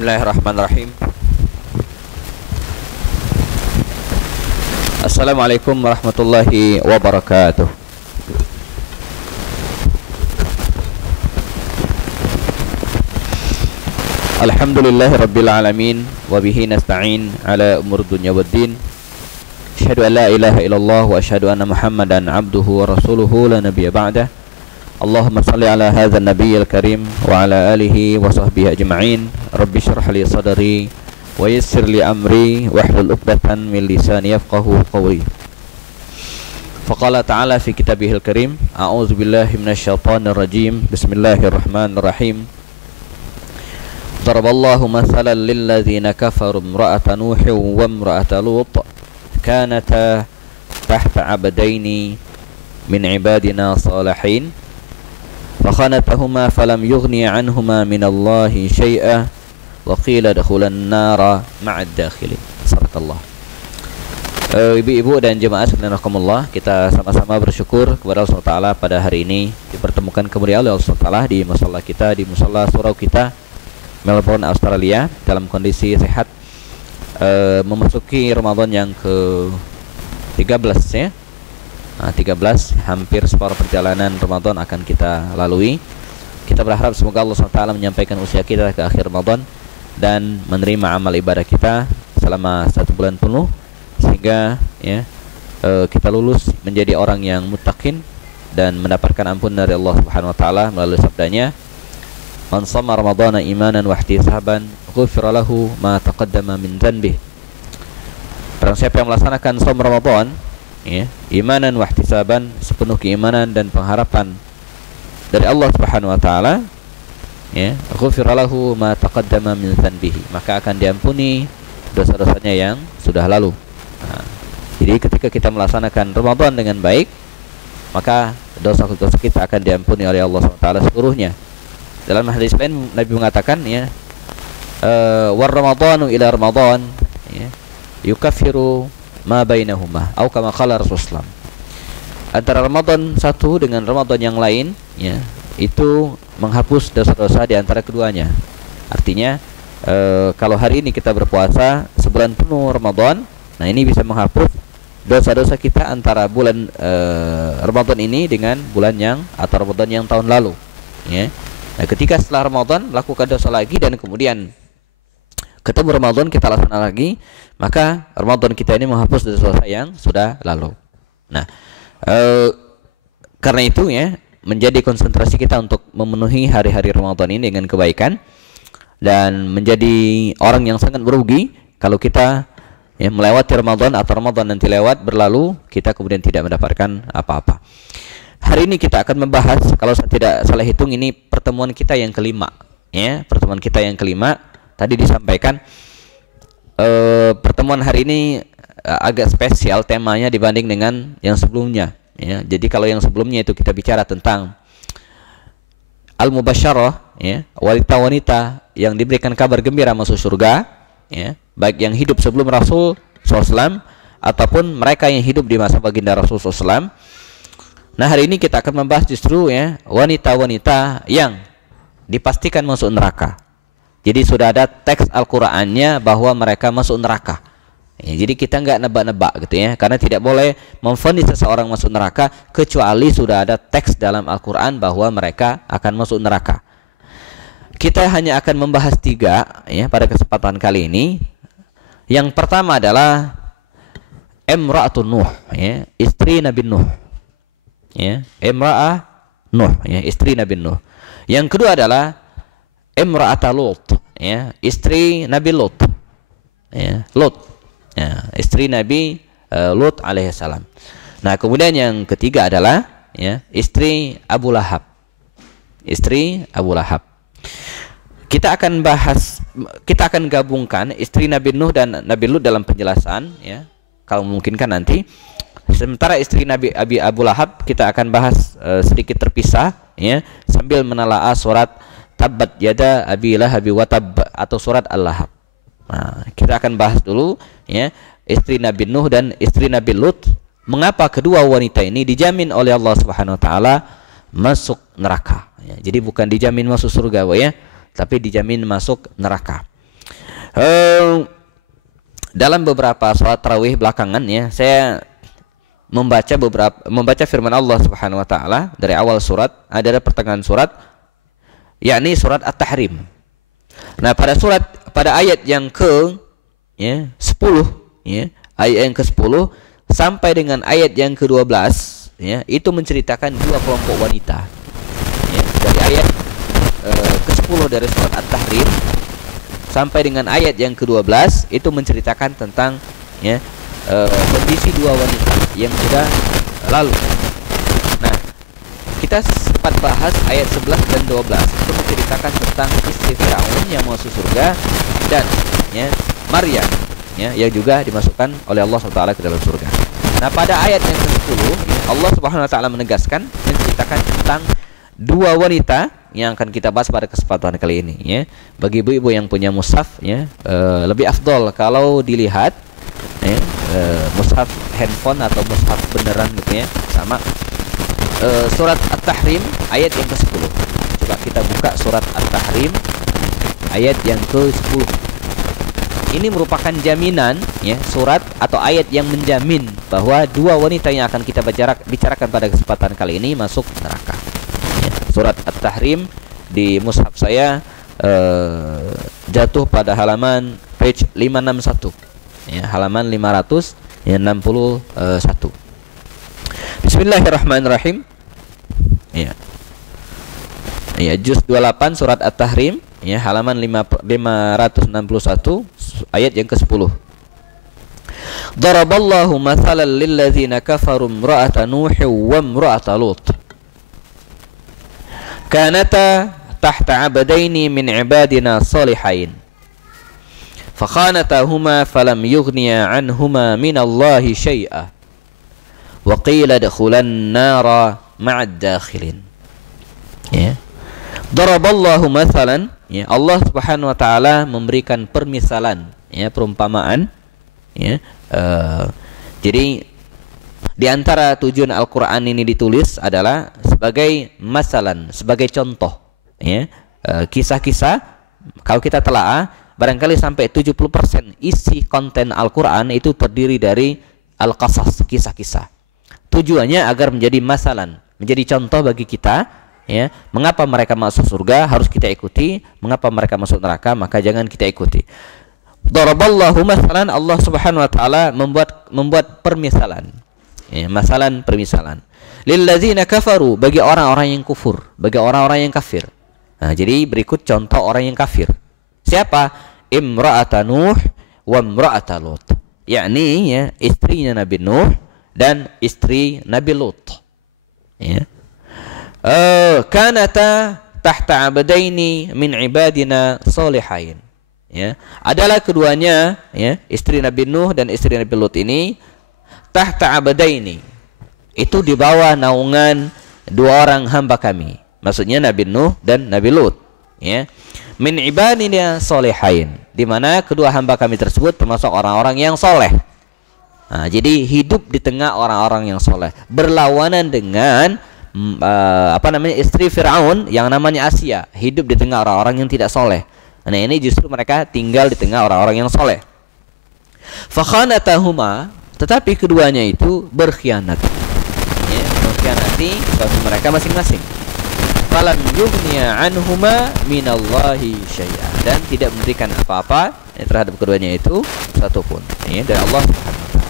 Bismillahirrahmanirrahim. Assalamualaikum warahmatullahi wabarakatuh. Alhamdulillahi rabbil alamin, wa bihi nasta'in ala umur dunya waddin. Asyhadu an la ilaha illallah wa asyhadu anna Muhammadan abduhu wa rasuluhu la nabiyya ba'dah. Allahumma salli ala hadzal nabiyil karim wa ala alihi wa sahbihi ajma'in. Rabbi shrah li sadri wa yassir li amri wahlul 'uqdatam min lisani yafqahu qawli. Faqala ta'ala fi kitabihil karim, a'udzu billahi minasyaitonir rajim. Bismillahirrahmanirrahim. Daraballahu mathalan lil ladzina kafaru imra'ata nuhin wa imra'ata lut kanata tahta 'abdaini min 'ibadina salihin فخانتهما فلم يغني عنهما من الله شيئا وقيل ادخلا النار مع الداخلين. Sadaqallah. Ibu-ibu dan jemaah sekalian rahimakumullah, kita sama-sama bersyukur kepada Allah Taala pada hari ini dipertemukan kembali oleh Allah Taala di musala kita, di musala surau kita Melbourne, Australia, dalam kondisi sehat, memasuki Ramadan yang ke-13 ya. 13, hampir separuh perjalanan Ramadan akan kita lalui. Kita berharap semoga Allah SWT menyampaikan usia kita ke akhir Ramadan dan menerima amal ibadah kita selama 1 bulan penuh, sehingga ya, kita lulus menjadi orang yang muttaqin dan mendapatkan ampun dari Allah Subhanahu wa taala melalui sabdanya, "Man shama ramadhana imanan wa ihtisaban, ghufira lahu ma taqaddama min dhanbihi." Barang siapa yang melaksanakan shaum Ramadan ya, imanan wa ihtisaban, sepenuh keimanan dan pengharapan dari Allah Subhanahu wa taala, ya, ghufira lahu ma taqaddama min dhanbihi, maka akan diampuni dosa-dosanya yang sudah lalu. Jadi ketika kita melaksanakan Ramadan dengan baik, maka dosa-dosa kita akan diampuni oleh Allah Subhanahu wa taala seluruhnya. Dalam hadis lain Nabi mengatakan ya, war ramadhanu ila ramadhan ya, yukaffiru ma bainahuma atau kama qala Rasulullah. Antara Ramadan satu dengan Ramadan yang lain ya, itu menghapus dosa-dosa di antara keduanya. Artinya kalau hari ini kita berpuasa sebulan penuh Ramadan, nah ini bisa menghapus dosa-dosa kita antara bulan Ramadan ini dengan bulan yang atau Ramadan yang tahun lalu ya. Nah, ketika setelah Ramadan lakukan dosa lagi dan kemudian ketemu Ramadan kita laksanakan lagi, maka Ramadan kita ini menghapus dosa yang sudah lalu. Nah, karena itu ya, menjadi konsentrasi kita untuk memenuhi hari-hari Ramadan ini dengan kebaikan, dan menjadi orang yang sangat merugi kalau kita ya, melewati Ramadan atau Ramadan nanti lewat berlalu, kita kemudian tidak mendapatkan apa-apa. Hari ini kita akan membahas, kalau saya tidak salah hitung ini pertemuan kita yang kelima ya, pertemuan kita yang kelima. Tadi disampaikan pertemuan hari ini agak spesial temanya dibanding dengan yang sebelumnya ya. Jadi kalau yang sebelumnya itu kita bicara tentang al-mubasyarah ya, wanita-wanita yang diberikan kabar gembira masuk surga ya, baik yang hidup sebelum Rasul SAW ataupun mereka yang hidup di masa baginda Rasul SAW. Nah, hari ini kita akan membahas justru ya, wanita-wanita yang dipastikan masuk neraka. Jadi sudah ada teks Al-Qur'annya bahwa mereka masuk neraka ya, jadi kita nggak nebak-nebak gitu ya, karena tidak boleh memvonis seseorang masuk neraka kecuali sudah ada teks dalam Al-Qur'an bahwa mereka akan masuk neraka. Kita hanya akan membahas 3 ya pada kesempatan kali ini. Yang pertama adalah Imra'atun Nuh ya, istri Nabi Nuh ya, Imra'ah Nuh ya, istri Nabi Nuh. Yang kedua adalah Imra'at Lut ya, istri Nabi Lut ya, Lut ya, istri Nabi Lut alaihissalam. Nah, kemudian yang ketiga adalah ya, istri Abu Lahab, istri Abu Lahab. Kita akan bahas, kita akan gabungkan istri Nabi Nuh dan Nabi Lut dalam penjelasan ya, kalau memungkinkan nanti. Sementara istri Nabi Abu Lahab kita akan bahas sedikit terpisah ya, sambil menelaah surat Tabbat yada Abi Lahab wa tab atau surat Al-Lahab. Nah, kita akan bahas dulu ya, istri Nabi Nuh dan istri Nabi Lut. Mengapa kedua wanita ini dijamin oleh Allah Subhanahu wa taala masuk neraka ya. Jadi bukan dijamin masuk surga ya, tapi dijamin masuk neraka. Dalam beberapa sholat tarawih belakangan ya, saya membaca firman Allah Subhanahu wa taala dari awal surat, ada pertengahan surat, yakni surat At-Tahrim. Nah, pada ayat yang ke 10 ya, ayat yang ke-10 sampai dengan ayat yang ke-12 ya, itu menceritakan dua kelompok wanita. Ya, dari ayat ke-10 dari surat At-Tahrim sampai dengan ayat yang ke-12 itu menceritakan tentang ya, kondisi dua wanita yang sudah lalu. Nah, kita sempat bahas ayat 11 dan 12 itu menceritakan tentang istri Firaun yang masuk surga dan ya, Maryam ya, yang juga dimasukkan oleh Allah SWT ke dalam surga. Nah, pada ayat yang ke-10 Allah Subhanahu wa taala menegaskan menceritakan tentang dua wanita yang akan kita bahas pada kesempatan kali ini ya. Bagi ibu-ibu yang punya mushaf ya, lebih afdol kalau dilihat ya, mushaf handphone atau mushaf beneran gitu ya, sama surat At-Tahrim ayat yang ke-10. Coba kita buka surat At-Tahrim ayat yang ke-10. Ini merupakan jaminan ya, surat atau ayat yang menjamin bahwa dua wanita yang akan kita bicarakan pada kesempatan kali ini masuk neraka. Ya, surat At-Tahrim di mushaf saya jatuh pada halaman page 561. Ya, halaman 561. Bismillahirrahmanirrahim. Ya. Ya, juz 28 surat At-Tahrim ya, halaman 561 ayat yang ke-10. Daraballahu mathalan lil ladzina kafaru imra'ata nuhin wa imra'ata lut. Kanata tahta 'abdaini min 'ibadina salihain. Fakhanatahuma falam yughniya 'anhuma minallahi syai'a. Wa qila adkhulan nara ma'ad dakhilin. Ya. Daraballahu mathalan ya, Allah Subhanahu wa taala memberikan permisalan ya, perumpamaan ya. Jadi di antara tujuan Al-Qur'an ini ditulis adalah sebagai masalan, sebagai contoh ya. Kisah-kisah kalau kita telaah barangkali sampai 70% isi konten Al-Qur'an itu terdiri dari al-qasas, kisah-kisah. Tujuannya agar menjadi masalan, menjadi contoh bagi kita ya, mengapa mereka masuk surga harus kita ikuti, mengapa mereka masuk neraka maka jangan kita ikuti. Daraballahu masalan, Allah Subhanahu wa taala membuat permisalan. Ya, masalan permisalan. Lil ladzina kafaru, bagi orang-orang yang kufur, bagi orang-orang yang kafir. Nah, jadi berikut contoh orang yang kafir. Siapa? Imra'ata Nuh wa imra'ata Lut. Yakni ya, istrinya Nabi Nuh dan istri Nabi Lut. Ya. Kanata tahta 'abdaini min ibadina shalihain. Ya, adalah keduanya ya, istri Nabi Nuh dan istri Nabi Lut ini tahta 'abdaini. Itu di bawah naungan dua orang hamba kami. Maksudnya Nabi Nuh dan Nabi Lut, ya. Min ibadina shalihain, di mana kedua hamba kami tersebut termasuk orang-orang yang soleh. Nah, jadi hidup di tengah orang-orang yang soleh, berlawanan dengan istri Firaun yang namanya Asia, hidup di tengah orang-orang yang tidak soleh. Nah, ini justru mereka tinggal di tengah orang-orang yang soleh. Fakhanatahuma, tetapi keduanya itu berkhianat, ya, mengkhianati suami mereka masing-masing. Falam yughniya anhuma minallahi syai'a, dan tidak memberikan apa-apa terhadap keduanya itu satupun ya, dari Allah Subhanahu wa taala.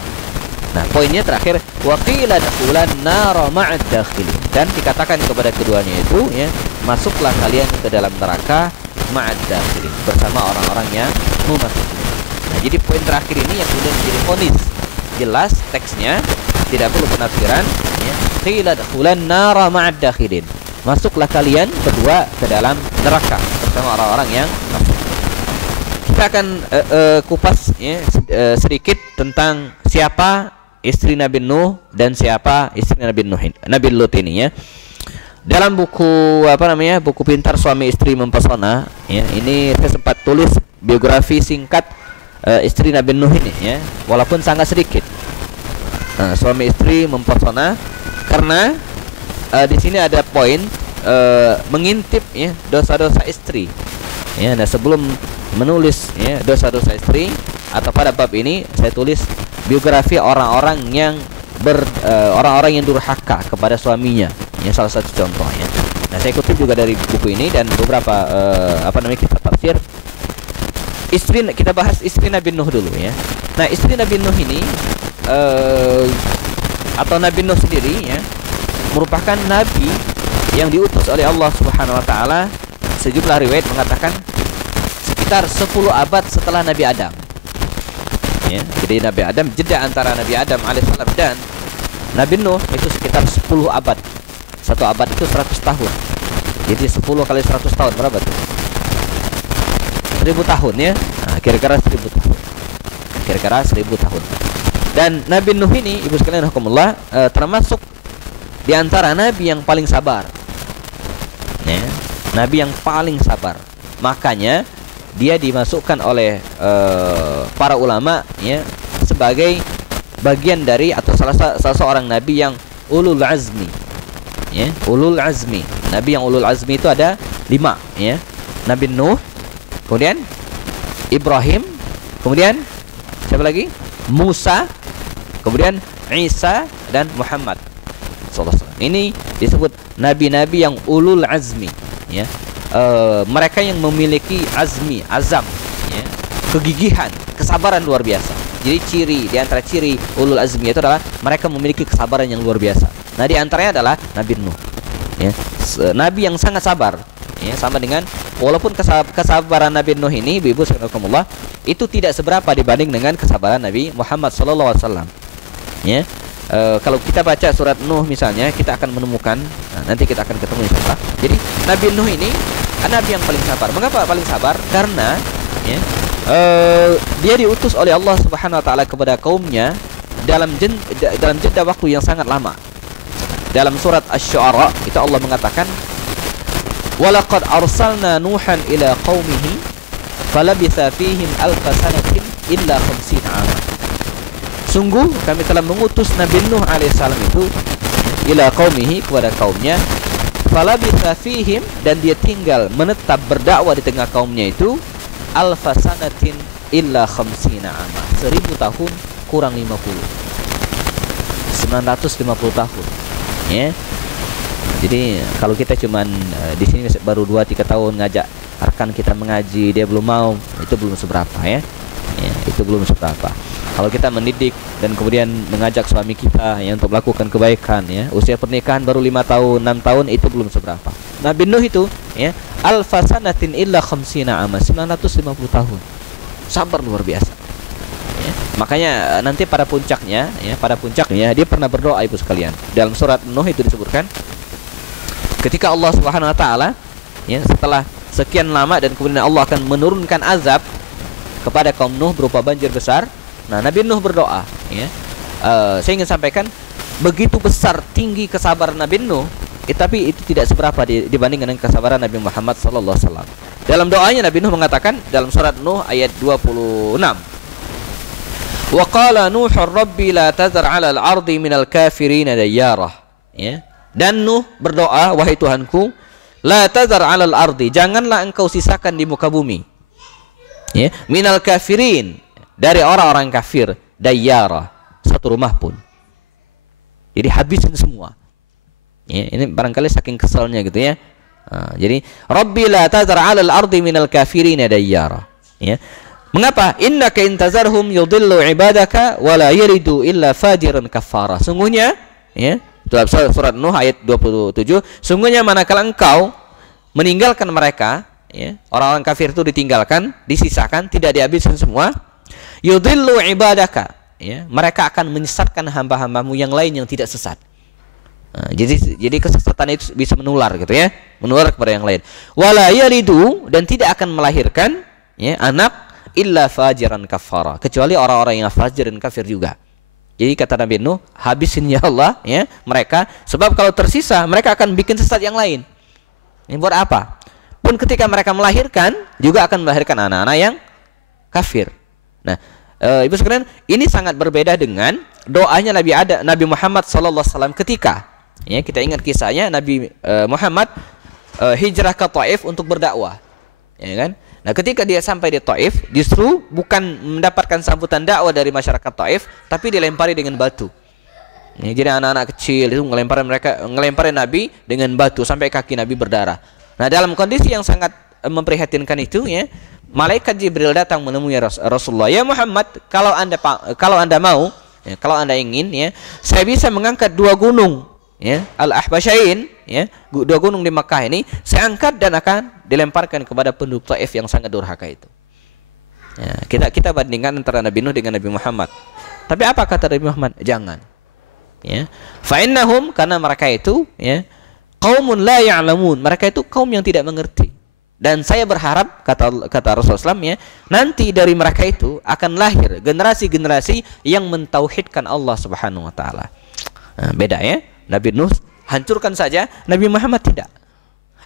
Nah, poinnya terakhir, wa qila dakhulan nara ma'ad dakhilin, dan dikatakan kepada keduanya itu ya, masuklah kalian ke dalam neraka ma'ad dakhilin, bersama orang-orang yang memasuki. Nah, jadi poin terakhir ini yang kemudian menjadi vonis, jelas teksnya, tidak perlu penafsiran ya. Qila dakhulan nara ma'ad dakhilin, masuklah kalian berdua ke dalam neraka bersama orang-orang yang masuk. Kita akan kupas ya, sedikit tentang siapa istri Nabi Nuh dan siapa istri Nabi Lut ini ya. Dalam buku buku Pintar Suami Istri Mempesona ya, ini saya sempat tulis biografi singkat istri Nabi Nuh ini ya, walaupun sangat sedikit. Suami Istri Mempesona, karena di sini ada poin mengintip ya, dosa-dosa istri Ya, nah sebelum menulis ya dosa-dosa istri atau pada bab ini saya tulis biografi orang-orang yang orang-orang yang durhaka kepada suaminya. Ya, salah satu contohnya. Nah, saya kutip juga dari buku ini dan beberapa kitab tafsir. Kita bahas istri Nabi Nuh dulu ya. Nah, istri Nabi Nuh ini atau Nabi Nuh sendiri ya merupakan nabi yang diutus oleh Allah Subhanahu wa taala. Sejumlah riwayat mengatakan sekitar 10 abad setelah Nabi Adam. Ya, jadi Nabi Adam, jeda antara Nabi Adam alaihissalam dan Nabi Nuh itu sekitar 10 abad. Satu abad itu 100 tahun. Jadi 10 kali 100 tahun berapa tuh? 1000 tahun ya. Nah, kira-kira 1000 tahun. Kira-kira 1000 tahun. Dan Nabi Nuh ini, ibu sekalian rahimakumullah, termasuk di antara nabi yang paling sabar. Ya, nabi yang paling sabar. Makanya dia dimasukkan oleh para ulama ya sebagai bagian dari atau salah seorang nabi yang ulul azmi. Ya, ulul azmi. Nabi yang ulul azmi itu ada 5 ya. Nabi Nuh, kemudian Ibrahim, kemudian siapa lagi? Musa, kemudian Isa dan Muhammad sallallahu alaihi wasallam. Ini disebut nabi-nabi yang ulul azmi ya. Mereka yang memiliki azam ya, kegigihan, kesabaran luar biasa. Jadi di antara ciri ulul azmi itu adalah mereka memiliki kesabaran yang luar biasa. Nah, di antaranya adalah Nabi Nuh ya. Nabi yang sangat sabar ya, sama dengan walaupun kesabaran Nabi Nuh ini ibu sekalian itu tidak seberapa dibanding dengan kesabaran Nabi Muhammad sallallahu alaihi wasallam ya. Kalau kita baca surat Nuh misalnya, kita akan menemukan, nanti kita akan ketemu insyaallah. Jadi Nabi Nuh ini nabi yang paling sabar. Mengapa paling sabar? Karena ya, dia diutus oleh Allah Subhanahu wa taala kepada kaumnya dalam jeda waktu yang sangat lama. Dalam surat Asy-Syu'ara itu Allah mengatakan, "Walaqad arsalna Nuhan ila qaumihi falabitha fihim alfa sanatin illa 50 'ama." Sungguh kami telah mengutus Nabi Nuh alaihissalam itu ila qaumihi, kepada kaumnya, falabitha fihim, dan dia tinggal menetap berdakwah di tengah kaumnya itu alfa sanatin illa 50 'ama, 1000 tahun kurang 50, 950 tahun ya. Jadi kalau kita cuman di sini baru 2-3 tahun ngajak rekan kita mengaji, dia belum mau, itu belum seberapa ya. Itu belum seberapa. Kalau kita mendidik dan kemudian mengajak suami kita yang untuk melakukan kebaikan ya, usia pernikahan baru 5 tahun, 6 tahun, itu belum seberapa. Nabi Nuh itu ya, alfa sanatin illa 50 'ama, 950 tahun. Sabar luar biasa. Ya, makanya nanti pada puncaknya dia pernah berdoa ibu sekalian. Dalam surat Nuh itu disebutkan ketika Allah Subhanahu wa taala ya, setelah sekian lama dan kemudian Allah akan menurunkan azab kepada kaum Nuh berupa banjir besar. Nah, Nabi Nuh berdoa ya. Saya ingin sampaikan begitu besar tinggi kesabaran Nabi Nuh, tapi itu tidak seberapa dibanding dengan kesabaran Nabi Muhammad sallallahu alaihi wasallam. Dalam doanya Nabi Nuh mengatakan dalam surat Nuh ayat 26, "Wa qala Nuhur rabbi la tazar 'alal ardi minal kafirin dayyarah." Ya. Dan Nuh berdoa, wahai Tuhanku, la tazar 'alal ardi, janganlah engkau sisakan di muka bumi. Ya, minal kafirin, dari orang-orang kafir, dayyarah, satu rumah pun. Jadi habisin semua. Ya, ini barangkali saking kesalnya gitu ya. Jadi Rabbi la tazar 'alal ardi minal kafirin dayyarah. Ya. Mengapa? Innaka intazarhum yudillu ibadaka wa la yalidu illa fajiran kafara. Sungguhnya ya, dalam surat Nuh ayat 27, sungguhnya manakala engkau meninggalkan mereka ya, orang-orang kafir itu ditinggalkan, disisakan, tidak dihabiskan semua, yudillu ibadaka ya, mereka akan menyesatkan hamba-hambamu yang lain yang tidak sesat. Jadi kesesatan itu bisa menular gitu ya, menular kepada yang lain. Wala yalidu, dan tidak akan melahirkan ya, anak illa fajiran kafara, kecuali orang-orang yang fajir dan kafir juga. Jadi kata Nabi Nuh, habisin ya Allah ya mereka, sebab kalau tersisa mereka akan bikin sesat yang lain. Ini buat apa? Pun ketika mereka melahirkan juga akan melahirkan anak-anak yang kafir. Nah, ibu sekalian, ini sangat berbeda dengan doanya Nabi Muhammad sallallahu alaihi wasallam ketika ya, kita ingat kisahnya Nabi Muhammad hijrah ke Taif untuk berdakwah. ya kan? Nah, ketika dia sampai di Taif, justru bukan mendapatkan sambutan dakwah dari masyarakat Taif, tapi dilempari dengan batu. Ya, jadi anak-anak kecil itu ngelemparin Nabi dengan batu sampai kaki Nabi berdarah. Nah, dalam kondisi yang sangat memprihatinkan itu, ya, malaikat Jibril datang menemui Rasulullah. Ya Muhammad, kalau anda mau, ya, kalau anda ingin, ya, saya bisa mengangkat 2 gunung, ya, Al-Ahbasyain, ya, 2 gunung di Makkah ini, saya angkat dan akan dilemparkan kepada penduduk Taif yang sangat durhaka itu. Ya, kita bandingkan antara Nabi Nuh dengan Nabi Muhammad. Tapi apa kata Nabi Muhammad? Jangan. Ya, fa'innahum, karena mereka itu, ya, qaumun la ya'lamun, mereka itu kaum yang tidak mengerti. Dan saya berharap, kata Rasulullah SAW, ya, nanti dari mereka itu akan lahir generasi-generasi yang mentauhidkan Allah Subhanahu wa taala. Nah, beda, ya. Nabi Nuh hancurkan saja, Nabi Muhammad tidak.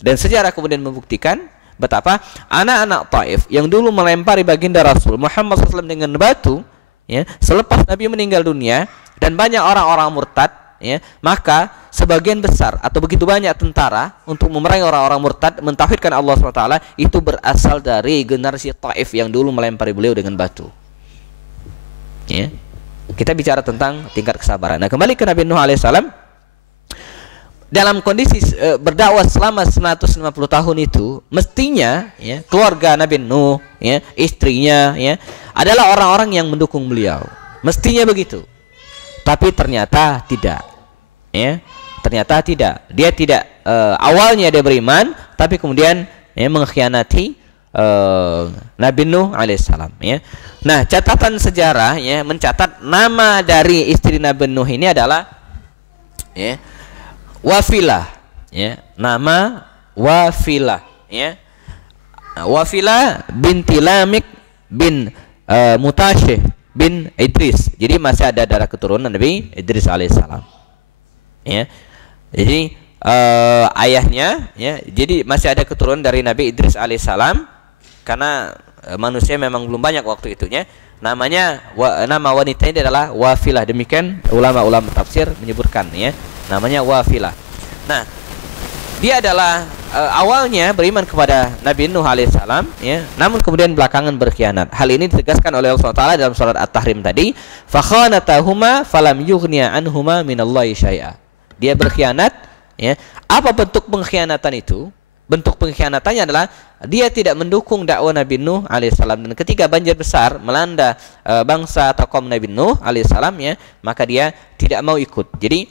Dan sejarah kemudian membuktikan betapa anak-anak Taif yang dulu melempari baginda Rasul Muhammad SAW dengan batu, ya, selepas Nabi meninggal dunia dan banyak orang-orang murtad, ya, maka sebagian besar atau begitu banyak tentara untuk memerangi orang-orang murtad mentauhidkan Allah SWT itu berasal dari generasi Taif yang dulu melempari beliau dengan batu. Ya. Kita bicara tentang tingkat kesabaran. Nah, kembali ke Nabi Nuh alaihissalam, dalam kondisi berdakwah selama 150 tahun itu, mestinya, ya, keluarga Nabi Nuh, ya, istrinya, ya, adalah orang-orang yang mendukung beliau. Mestinya begitu. Tapi ternyata tidak, ya, ternyata tidak. Dia tidak, awalnya dia beriman, tapi kemudian, ya, mengkhianati Nabi Nuh alaihissalam, ya. Nah, catatan sejarah, ya, mencatat nama dari istri Nabi Nuh ini adalah, ya, Wafilah, ya, nama Wafilah, ya. Wafilah binti Lamik bin Mutashih bin Idris. Jadi masih ada darah keturunan Nabi Idris alaihissalam, ya. Jadi ayahnya, ya, jadi masih ada keturunan dari Nabi Idris alaihissalam, karena manusia memang belum banyak waktu itunya. Nama wanita ini adalah Wafilah. Demikian ulama-ulama tafsir menyebutkan, ya, namanya Wafilah. Nah, dia adalah awalnya beriman kepada Nabi Nuh alaihissalam, ya, namun kemudian belakangan berkhianat. Hal ini ditegaskan oleh Allah SWT dalam surat At-Tahrim tadi, fakhanatahuma falam yughniya anhuma minallahi syai'a. Dia berkhianat, ya. Apa bentuk pengkhianatan itu? Bentuk pengkhianatannya adalah dia tidak mendukung dakwah Nabi Nuh alaihissalam, dan ketika banjir besar melanda bangsa atau kaum Nabi Nuh alaihissalam, ya, maka dia tidak mau ikut. Jadi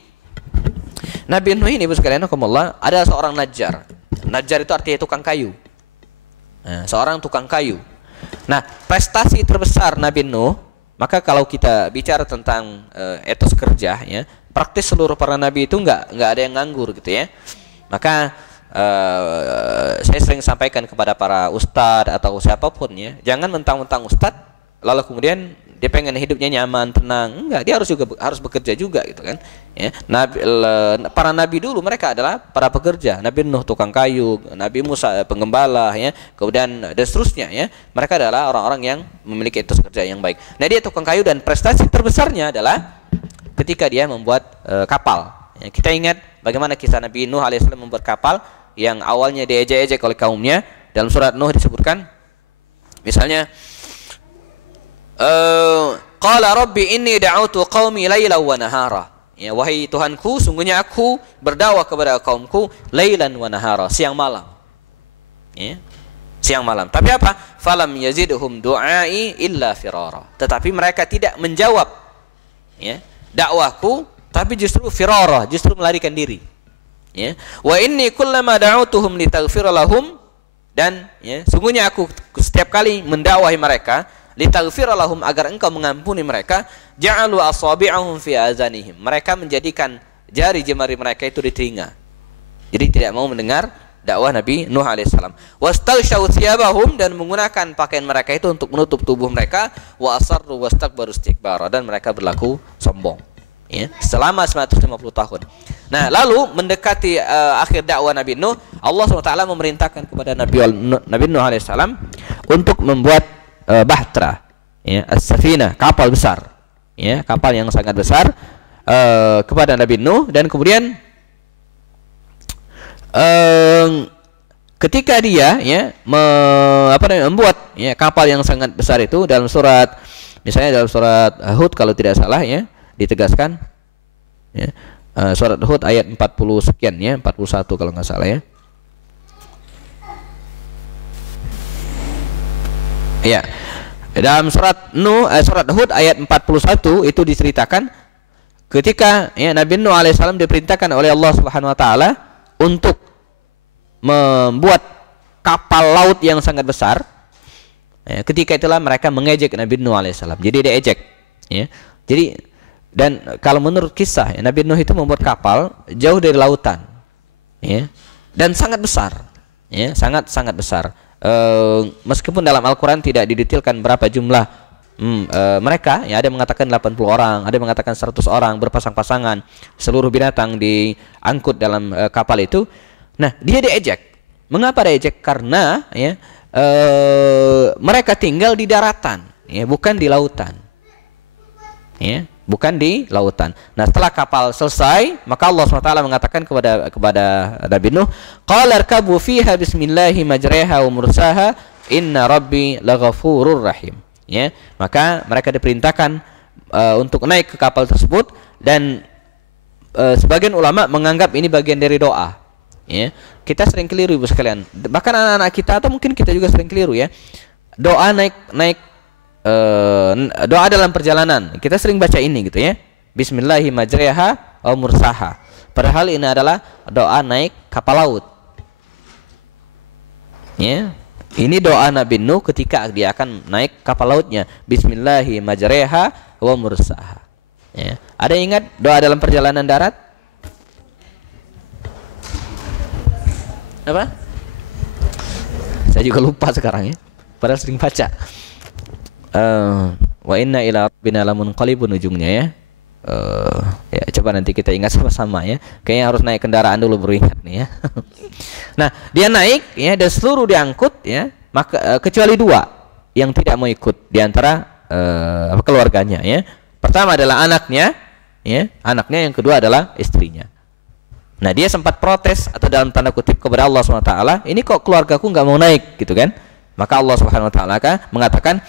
Nabi Nuh ini, sekalian Allah, adalah seorang najjar. Najjar itu artinya tukang kayu. Nah, seorang tukang kayu. Nah, prestasi terbesar Nabi Nuh, maka kalau kita bicara tentang etos kerja, ya, praktis seluruh para nabi itu nggak ada yang nganggur, gitu, ya. Maka saya sering sampaikan kepada para ustadz atau siapapun, ya, jangan mentang-mentang ustadz lalu kemudian dia pengen hidupnya nyaman, tenang. Enggak, dia harus bekerja juga, gitu kan, ya. Para nabi dulu mereka adalah para pekerja. Nabi Nuh tukang kayu, Nabi Musa penggembala, ya, kemudian dan seterusnya, ya. Mereka adalah orang-orang yang memiliki etos kerja yang baik. Nah, dia tukang kayu dan prestasi terbesarnya adalah ketika dia membuat kapal. Ya, kita ingat bagaimana kisah Nabi Nuh alaihissalam membuat kapal yang awalnya diejek-ejek oleh kaumnya. Dalam surat Nuh disebutkan, misalnya, qala rabbi inni da'utu qaumi laila wa nahara. Ya, wahai Tuhanku, sungguhnya aku berdakwah kepada kaumku lailan wa nahara, siang malam. Ya, siang malam. Tapi apa? Falam yazidhum du'ai illa firara. Tetapi mereka tidak menjawab, ya, dakwahku, tapi justru firara, justru melarikan diri. Ya, wa inni kullama da'utuhum litaghfira lahum, dan, ya, sungguhnya aku setiap kali mendakwahi mereka litaghfira lahum, agar engkau mengampuni mereka, ja'alu asabi'ahum fi azanihim, mereka menjadikan jari jemari mereka itu di telinga. Jadi tidak mau mendengar dakwah Nabi Nuh alaihissalam. Wastaghshaw thiyabahum, dan menggunakan pakaian mereka itu untuk menutup tubuh mereka, wa asarru wastakbaru istikbara, dan mereka berlaku sombong, ya, selama 150 tahun. Nah, lalu mendekati akhir dakwah Nabi Nuh, Allah SWT memerintahkan kepada Nabi Nuh alaihissalam untuk membuat bahtera, ya, as-safinah, kapal besar, ya, kapal yang sangat besar, kepada Nabi Nuh. Dan kemudian ketika dia membuat ya kapal yang sangat besar itu dalam surat, misalnya dalam surat Hud kalau tidak salah ya, ditegaskan ya, surat Hud ayat 40 sekian ya, 41 kalau nggak salah ya. Ya. Dalam surat surat Hud ayat 41 itu diceritakan ketika ya Nabi Nuh alaihissalam diperintahkan oleh Allah Subhanahu wa taala untuk membuat kapal laut yang sangat besar. Ya, ketika itulah mereka mengejek Nabi Nuh alaihissalam. Jadi dia ejek ya. Jadi dan kalau menurut kisah ya, Nabi Nuh itu membuat kapal jauh dari lautan. Ya. Dan sangat besar. Ya, sangat besar. Meskipun dalam Al-Quran tidak didetailkan berapa jumlah mereka, ya ada yang mengatakan 80 orang, ada yang mengatakan 100 orang berpasang-pasangan, seluruh binatang diangkut dalam kapal itu. Nah, dia diejek. Mengapa diejek? Karena ya mereka tinggal di daratan, ya bukan di lautan. Ya, bukan di lautan. Nah, setelah kapal selesai, maka Allah SWT mengatakan kepada Nabi Nuh, qala irkabu fiha bismillahi majriha wa mursaha inna rabbi laghafurur rahim. Ya, maka mereka diperintahkan untuk naik ke kapal tersebut, dan sebagian ulama menganggap ini bagian dari doa. Ya, kita sering keliru Ibu sekalian. Bahkan anak-anak kita atau mungkin kita juga sering keliru ya. Doa naik doa dalam perjalanan kita sering baca ini gitu ya, bismillahi majriha wa mursaha, padahal ini adalah doa naik kapal laut ya. Ini doa Nabi Nuh ketika dia akan naik kapal lautnya, bismillahi majriha wa mursaha ya. Ada yang ingat doa dalam perjalanan darat apa? Saya juga lupa sekarang ya, padahal sering baca. Wa inna ila rabbina lamunqalibun ujungnya ya. Ya coba nanti kita ingat sama-sama ya. Kayaknya harus naik kendaraan dulu baru ingat nih ya. Nah, dia naik ya dan seluruh diangkut ya, maka kecuali dua yang tidak mau ikut di antara keluarganya ya. Pertama adalah anaknya ya, anaknya, yang kedua adalah istrinya. Nah, dia sempat protes atau dalam tanda kutip kepada Allah SWT, ini kok keluargaku nggak mau naik gitu kan. Maka Allah Subhanahu wa taala mengatakan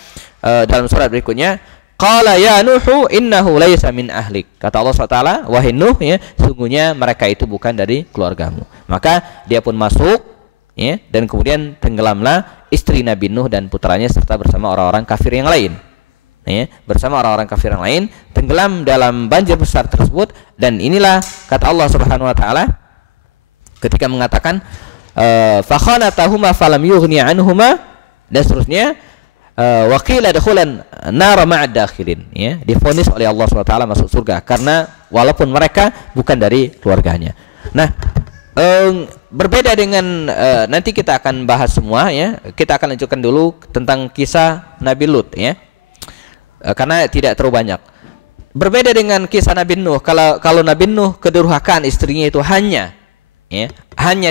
dalam surat berikutnya, qala ya nuhu innahu laisa min ahlik. Kata Allah SWT, wahai Nuh ya, sungguhnya mereka itu bukan dari keluargamu. Maka dia pun masuk ya, dan kemudian tenggelamlah istri Nabi Nuh dan putranya serta bersama orang-orang kafir yang lain. Ya, bersama orang-orang kafir yang lain tenggelam dalam banjir besar tersebut. Dan inilah kata Allah Subhanahu wa taala ketika mengatakan fa khanatahuma falam yughni anhuma, dan seterusnya wa qila adkhulan nar ma'ad dakhilin ya, divonis oleh Allah SWT masuk surga karena walaupun mereka bukan dari keluarganya. Nah, berbeda dengan nanti kita akan bahas semua ya. Kita akan lanjutkan dulu tentang kisah Nabi Lut ya. Karena tidak terlalu banyak. Berbeda dengan kisah Nabi Nuh. Kalau Nabi Nuh kedurhakaan istrinya itu hanya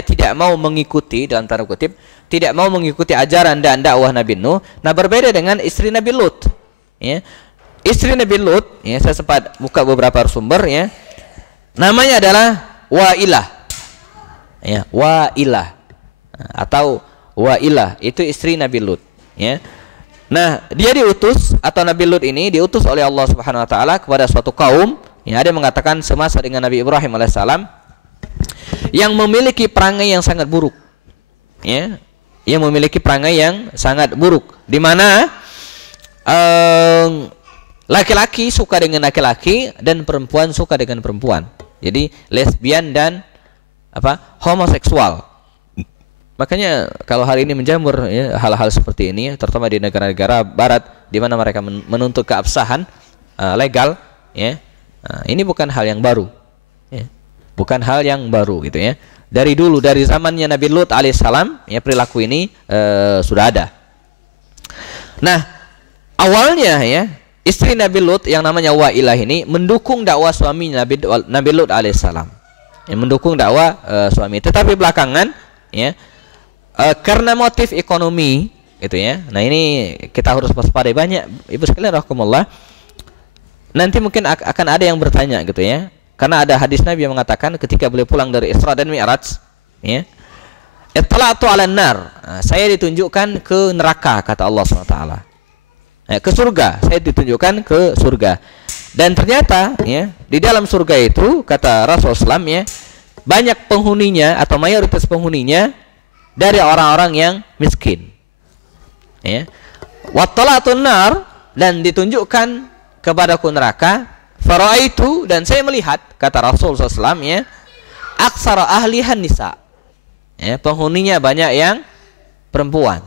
tidak mau mengikuti dalam tanda kutip, tidak mau mengikuti ajaran dan dakwah Nabi Nuh. Nah, berbeda dengan istri Nabi Lut ya. Istri Nabi Lut ya, saya sempat buka beberapa sumber ya. Namanya adalah Wailah. Ya, Wailah atau Wailah itu istri Nabi Lut ya. Nah, dia diutus atau Nabi Lut ini diutus oleh Allah Subhanahu wa taala kepada suatu kaum yang ada yang mengatakan semasa dengan Nabi Ibrahim alaihissalam, yang memiliki perangai yang sangat buruk ya, yang memiliki perangai yang sangat buruk, di mana laki-laki suka dengan laki-laki dan perempuan suka dengan perempuan. Jadi lesbian dan homoseksual. Makanya kalau hari ini menjamur ya, hal-hal seperti ini, terutama di negara-negara Barat di mana mereka menuntut keabsahan legal, ya, ini bukan hal yang baru, ya, bukan hal yang baru gitu ya. Dari dulu, dari zamannya Nabi Lut alaihissalam, ya perilaku ini sudah ada. Nah, awalnya ya istri Nabi Lut yang namanya Wailah ini mendukung dakwah suami Nabi Lut alaihissalam, ya, mendukung dakwah suami. Tetapi belakangan, ya. Karena motif ekonomi gitu ya. Nah, ini kita harus waspadai banyak Ibu sekalian rahimakumullah. Nanti mungkin akan ada yang bertanya gitu ya. Karena ada hadis Nabi yang mengatakan ketika beliau pulang dari Isra dan Mi'raj ya, Ittala'tu 'alan nar. Saya ditunjukkan ke neraka kata Allah SWT. Ke surga, saya ditunjukkan ke surga. Dan ternyata ya, di dalam surga itu kata Rasulullah SAW ya, banyak penghuninya atau mayoritas penghuninya dari orang-orang yang miskin. Ya. Wattala'tu nar, dan ditunjukkan kepadaku neraka. Faraitu, dan saya melihat kata Rasulullah SAW ya, aksara ahlihan nisa. Ya, penghuninya banyak yang perempuan.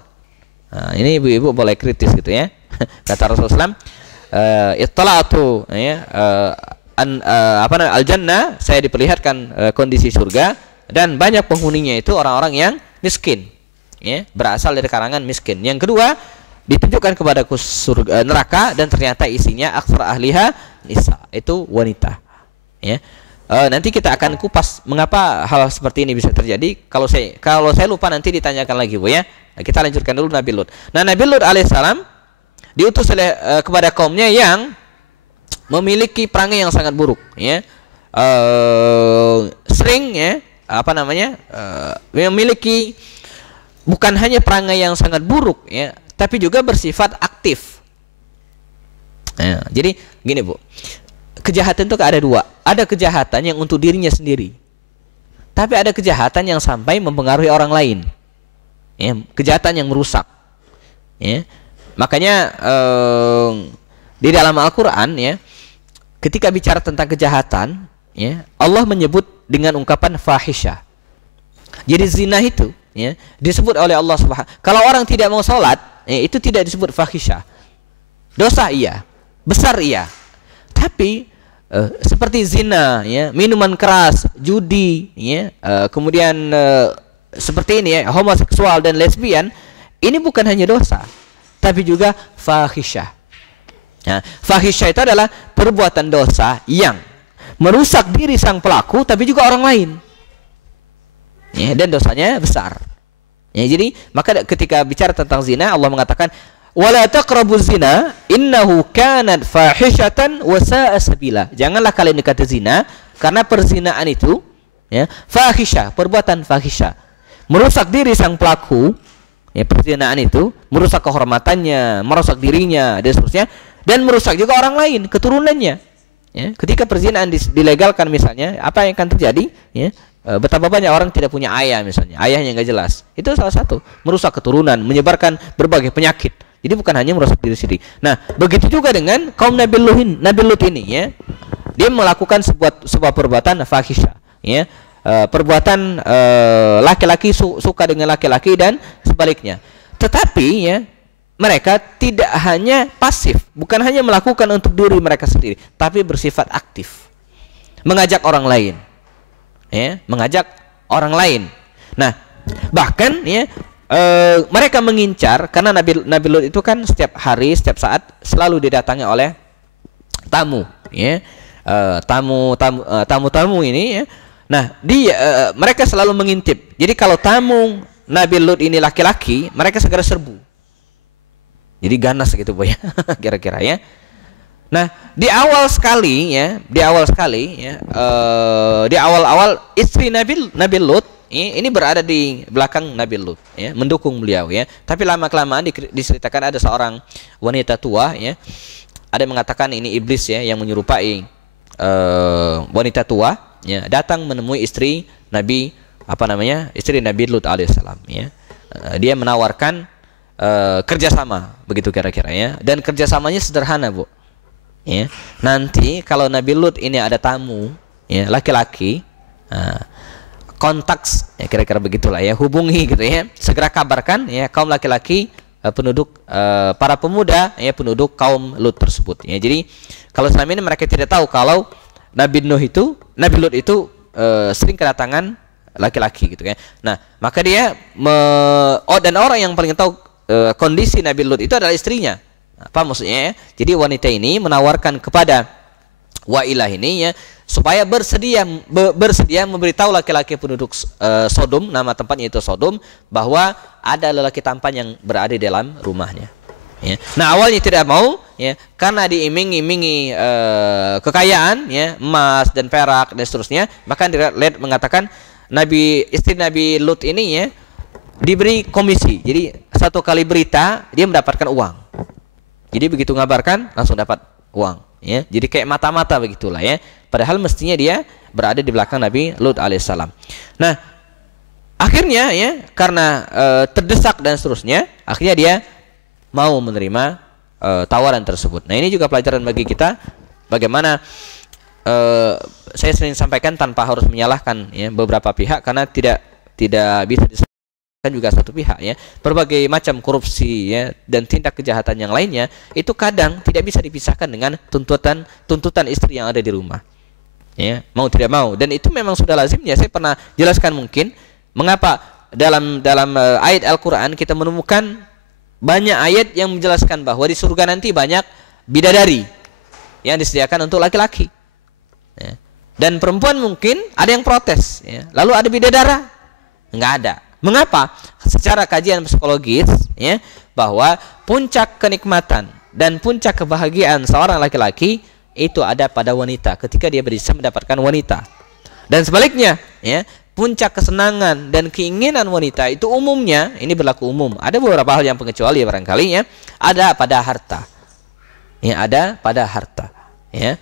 Nah, ini ibu-ibu boleh kritis gitu ya. Kata Rasulullah SAW, ittala'tu ya, al-jannah, saya diperlihatkan kondisi surga, dan banyak penghuninya itu orang-orang yang miskin, ya, berasal dari kalangan miskin. Yang kedua, ditunjukkan kepadaku surga, neraka, dan ternyata isinya aksar ahliha nisa, itu wanita. Ya. Nanti kita akan kupas mengapa hal seperti ini bisa terjadi. Kalau saya lupa nanti ditanyakan lagi, Bu ya. Kita lanjutkan dulu Nabi Lut. Nah, Nabi Lut alaihissalam diutus kepada kaumnya yang memiliki perangai yang sangat buruk, ya. Sering ya, memiliki bukan hanya perangai yang sangat buruk ya, tapi juga bersifat aktif. Ya, jadi gini, Bu. Kejahatan itu ada dua. Ada kejahatan yang untuk dirinya sendiri, tapi ada kejahatan yang sampai mempengaruhi orang lain. Ya, kejahatan yang merusak. Ya. Makanya di dalam Al-Quran ya, ketika bicara tentang kejahatan ya, Allah menyebut dengan ungkapan fahisha. Jadi zina itu ya, disebut oleh Allah Subhanahu. Kalau orang tidak mau sholat ya, itu tidak disebut fahisha. Dosa iya, besar iya. Tapi seperti zina ya, minuman keras, judi ya, kemudian seperti ini ya, homoseksual dan lesbian, ini bukan hanya dosa, tapi juga fahisha. Nah, fahisha itu adalah perbuatan dosa yang merusak diri sang pelaku, tapi juga orang lain. Ya, dan dosanya besar. Ya, jadi maka ketika bicara tentang zina, Allah mengatakan, wala taqrabuz zina innahu kanat fahishatan wa sa'a sabila. Janganlah kalian dekati zina, karena perzinaan itu ya, fahisha, perbuatan fahisha, merusak diri sang pelaku. Ya, perzinaan itu merusak kehormatannya, merusak dirinya dan seterusnya, dan merusak juga orang lain, keturunannya. Ya, ketika perzinaan dilegalkan misalnya, apa yang akan terjadi? Ya, betapa banyak orang tidak punya ayah misalnya, ayahnya nggak jelas. Itu salah satu, merusak keturunan, menyebarkan berbagai penyakit. Jadi bukan hanya merusak diri sendiri. Nah, begitu juga dengan kaum Nabi Lut ini ya. Dia melakukan sebuah perbuatan fahisha, ya. Perbuatan laki-laki suka dengan laki-laki dan sebaliknya. Tetapi ya, mereka tidak hanya pasif, bukan hanya melakukan untuk diri mereka sendiri, tapi bersifat aktif. Mengajak orang lain. Ya, mengajak orang lain. Nah, bahkan ya, mereka mengincar, karena Nabi Lut itu kan setiap hari, setiap saat selalu didatangi oleh tamu, ya, tamu ini, ya. Nah, mereka selalu mengintip. Jadi kalau tamu Nabi Lut ini laki-laki, mereka segera serbu. Jadi ganas gitu, Bu ya, kira-kira ya. Nah, di awal di awal istri Nabi Lut ini berada di belakang Nabi Lut ya, mendukung beliau ya. Tapi lama-kelamaan diceritakan ada seorang wanita tua ya. Ada yang mengatakan ini iblis ya, yang menyerupai wanita tua ya, datang menemui istri Nabi Lut alaihissalam ya. Dia menawarkan kerjasama, begitu kira-kira ya. Dan kerjasamanya sederhana, Bu. Ya. Nanti kalau Nabi Lut ini ada tamu ya, laki-laki, kontak ya, kira-kira begitulah ya, hubungi gitu ya, segera kabarkan ya kaum laki-laki penduduk para pemuda ya, penduduk kaum Lut tersebut ya. Jadi kalau selama ini mereka tidak tahu kalau Nabi Lut itu sering kedatangan laki-laki gitu ya. Nah, maka dia dan orang yang paling tahu kondisi Nabi Lut itu adalah istrinya. Apa maksudnya ya? Jadi wanita ini menawarkan kepada Wailah ini ya, supaya bersedia memberitahu laki-laki penduduk Sodom, nama tempatnya itu Sodom, bahwa ada lelaki tampan yang berada di dalam rumahnya. Ya. Nah, awalnya tidak mau, ya, karena diiming-imingi kekayaan, ya, emas dan perak dan seterusnya. Bahkan dilihat mengatakan istri Nabi Lut ini ya, diberi komisi. Jadi satu kali berita dia mendapatkan uang. Jadi begitu ngabarkan langsung dapat uang, ya. Jadi kayak mata-mata begitulah, ya. Padahal mestinya dia berada di belakang Nabi Lut alaihissalam. Nah, akhirnya, ya, karena terdesak dan seterusnya, akhirnya dia mau menerima tawaran tersebut. Nah, ini juga pelajaran bagi kita bagaimana saya sering sampaikan tanpa harus menyalahkan, ya, beberapa pihak, karena tidak bisa disalahkan juga satu pihak, ya. Berbagai macam korupsi, ya, dan tindak kejahatan yang lainnya itu kadang tidak bisa dipisahkan dengan tuntutan istri yang ada di rumah, ya, mau tidak mau. Dan itu memang sudah lazimnya. Saya pernah jelaskan mungkin mengapa dalam ayat Al-Quran kita menemukan banyak ayat yang menjelaskan bahwa di surga nanti banyak bidadari yang disediakan untuk laki-laki, ya. Dan perempuan mungkin ada yang protes, ya. Lalu ada bidadara? Enggak ada. Mengapa? Secara kajian psikologis, ya, bahwa puncak kenikmatan dan puncak kebahagiaan seorang laki-laki itu ada pada wanita ketika dia bisa mendapatkan wanita. Dan sebaliknya, ya, puncak kesenangan dan keinginan wanita itu umumnya, ini berlaku umum. Ada beberapa hal yang pengecuali barangkali, ya, ada pada harta. Ya, ada pada harta, ya.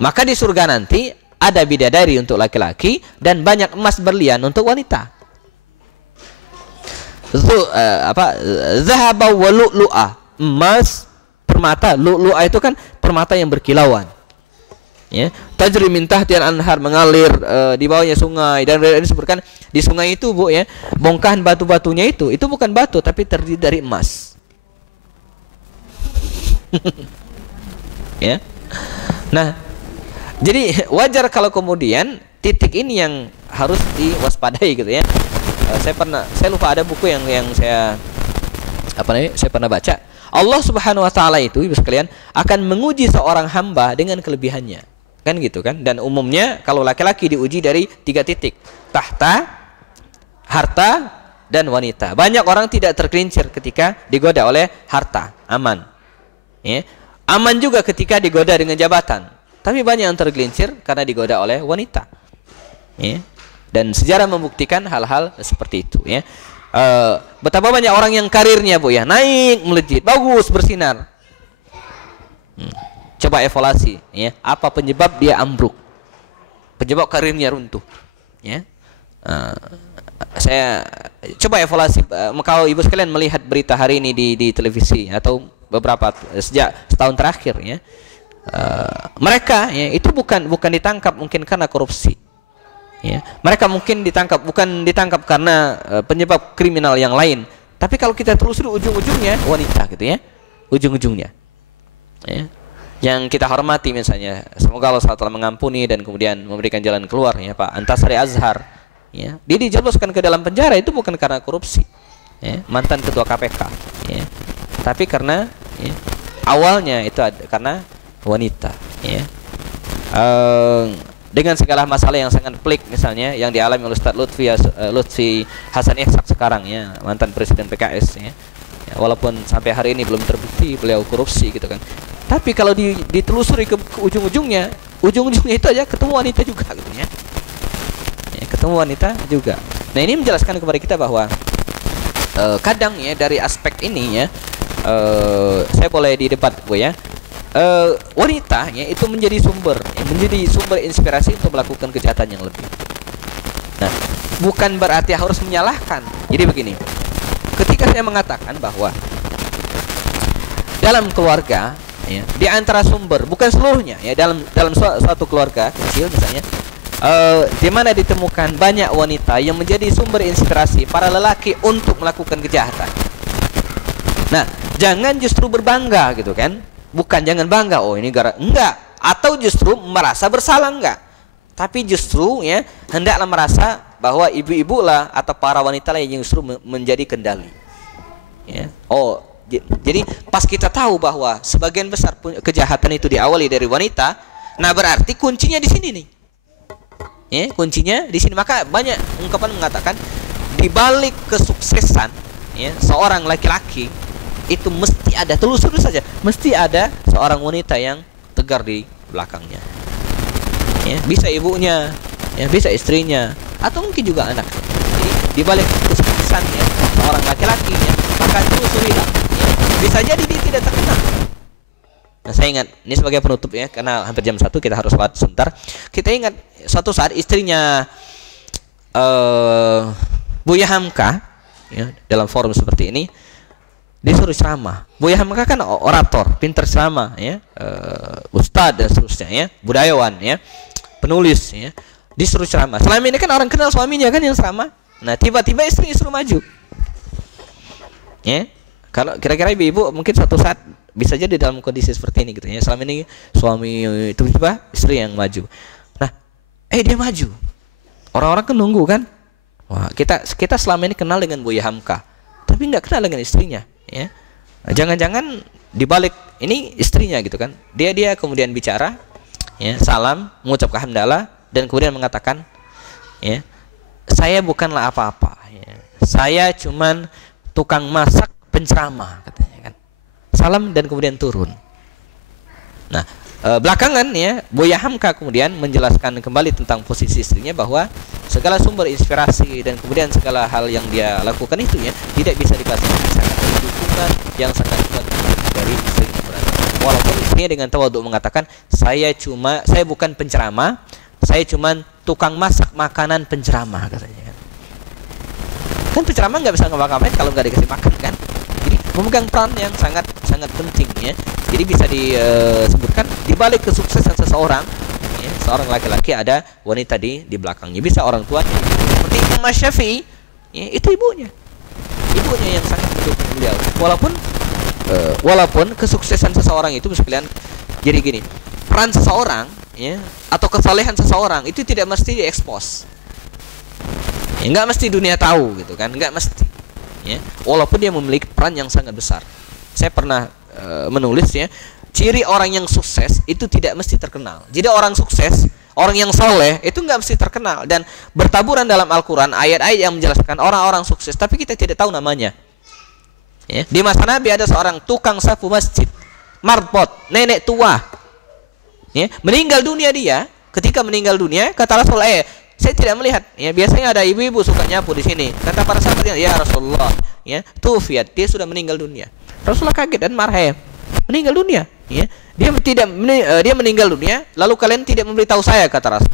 Maka di surga nanti ada bidadari untuk laki-laki dan banyak emas berlian untuk wanita. Zahaba wa lu'lu'ah, emas, permata. Lu'lu'ah itu kan permata yang berkilauan, ya. Tajri min tahtiha anhar, mengalir di bawahnya sungai. Dan disebutkan di sungai itu, Bu, ya, bongkahan batu-batunya itu bukan batu tapi terdiri dari emas. Ya. Nah, jadi wajar kalau kemudian titik ini yang harus diwaspadai, gitu, ya. Saya lupa ada buku yang saya saya pernah baca. Allah Subhanahu wa taala itu, Ibu sekalian, akan menguji seorang hamba dengan kelebihannya. Kan gitu kan? Dan umumnya kalau laki-laki diuji dari 3 titik. Tahta, harta, dan wanita. Banyak orang tidak tergelincir ketika digoda oleh harta, aman. Ya. Aman juga ketika digoda dengan jabatan. Tapi banyak yang tergelincir karena digoda oleh wanita, ya. Dan sejarah membuktikan hal-hal seperti itu, ya. Betapa banyak orang yang karirnya, Bu, ya, naik melejit, bagus, bersinar. Coba evaluasi, ya, apa penyebab dia ambruk, penyebab karirnya runtuh, ya. Saya coba evaluasi. Kalau Ibu sekalian melihat berita hari ini di televisi atau beberapa sejak setahun terakhir, ya, mereka, ya, itu bukan ditangkap mungkin karena korupsi, ya. Mereka mungkin bukan ditangkap karena penyebab kriminal yang lain. Tapi kalau kita telusuri ujung-ujungnya wanita, gitu, ya, ujung-ujungnya, ya. Yang kita hormati misalnya, semoga Allah SWT mengampuni dan kemudian memberikan jalan keluar, ya, Pak Antasari Azhar, ya. Dia dijebloskan ke dalam penjara itu bukan karena korupsi, ya, mantan ketua KPK, ya. Tapi karena, ya, awalnya itu karena wanita, ya. Dengan segala masalah yang sangat pelik misalnya yang dialami oleh Ustaz Lutfi Hasan Ihsak sekarang, ya, mantan presiden PKS, ya. Ya, walaupun sampai hari ini belum terbukti beliau korupsi, gitu kan. Tapi kalau ditelusuri ke ujung-ujungnya itu aja ketemu wanita juga, gitu, ya. Ya, ketemu wanita juga. Nah, ini menjelaskan kepada kita bahwa kadang, ya, dari aspek ini, ya, saya boleh di debat, Bu, ya. Wanita, ya, itu menjadi sumber inspirasi untuk melakukan kejahatan yang lebih. Nah, bukan berarti harus menyalahkan. Jadi begini, ketika saya mengatakan bahwa dalam keluarga, ya, di antara sumber, bukan seluruhnya, ya, dalam suatu keluarga kecil misalnya, di mana ditemukan banyak wanita yang menjadi sumber inspirasi para lelaki untuk melakukan kejahatan. Nah, jangan justru berbangga, gitu kan. Bukan jangan bangga, oh ini enggak, atau justru merasa bersalah, enggak. Tapi justru, ya, hendaklah merasa bahwa ibu-ibu lah atau para wanita lah yang justru menjadi kendali, ya. Oh, jadi pas kita tahu bahwa sebagian besar kejahatan itu diawali dari wanita, nah berarti kuncinya di sini nih, ya, kuncinya di sini. Maka banyak ungkapan mengatakan di balik kesuksesan, ya, seorang laki-laki itu mesti ada, telusuri saja, mesti ada seorang wanita yang tegar di belakangnya, ya. Bisa ibunya, ya, bisa istrinya, atau mungkin juga anak. Jadi di balik kesuksesannya seorang laki-laki ya, maka telusurilah ya. Bisa jadi dia tidak terkenal. Nah, saya ingat ini sebagai penutup ya, karena hampir jam 1 kita harus sholat sebentar. Kita ingat suatu saat istrinya Buya Hamka ya, dalam forum seperti ini disuruh ceramah. Buya Hamka kan orator, pintar ceramah ya, ustadz dan seterusnya ya, budayawan ya, penulis ya, disuruh ceramah. Selama ini kan orang kenal suaminya kan yang ceramah. Nah, tiba-tiba istri suruh maju. Ya. Kalau kira-kira ibu-ibu mungkin suatu saat bisa jadi dalam kondisi seperti ini gitu ya. Selama ini suami tiba-tiba istri yang maju. Nah, dia maju. Orang-orang kan nunggu kan. Wah, kita selama ini kenal dengan Buya Hamka, tapi nggak kenal dengan istrinya ya. Jangan-jangan dibalik ini istrinya gitu kan. Dia kemudian bicara ya, salam, mengucapkan hamdalah dan kemudian mengatakan ya, saya bukanlah apa-apa ya. Saya cuman tukang masak penceramah katanya kan. Salam dan kemudian turun. Nah, belakangan ya Buya Hamka kemudian menjelaskan kembali tentang posisi istrinya, bahwa segala sumber inspirasi dan kemudian segala hal yang dia lakukan itu ya tidak bisa dipisahkan dari dukungan yang sangat kuat dari istrinya. Walaupun istrinya dengan tawadhu mengatakan saya bukan penceramah, saya cuma tukang masak makanan penceramah katanya kan. Kan penceramah nggak bisa ngapa-ngapain kalau nggak dikasih makan kan. Jadi memegang peran yang sangat penting ya. Jadi bisa disebutkan di balik kesuksesan seseorang ya, seorang laki-laki ada wanita di belakangnya. Bisa orang tuanya seperti Imam Syafi'i ya, itu ibunya yang sangat mendukung beliau. Walaupun kesuksesan seseorang itu sekalian, jadi gini, peran seseorang ya, atau kesalehan seseorang itu tidak mesti diekspos ya, nggak mesti dunia tahu gitu kan, nggak mesti ya, walaupun dia memiliki peran yang sangat besar. Saya pernah menulis ya, ciri orang yang sukses itu tidak mesti terkenal. Jadi orang sukses, orang yang soleh itu nggak mesti terkenal, dan bertaburan dalam Al-Quran ayat-ayat yang menjelaskan orang-orang sukses tapi kita tidak tahu namanya ya. Di masa Nabi ada seorang tukang sapu masjid, marbot, nenek tua ya, meninggal dunia. Dia ketika meninggal dunia kata Rasul, saya tidak melihat ya, biasanya ada ibu-ibu suka nyapu di sini. Kata para sahabatnya, ya Rasulullah ya, tufiat, dia sudah meninggal dunia. Rasulullah kaget dan marah ya, meninggal dunia ya, dia meninggal dunia lalu kalian tidak memberitahu saya, kata Rasul.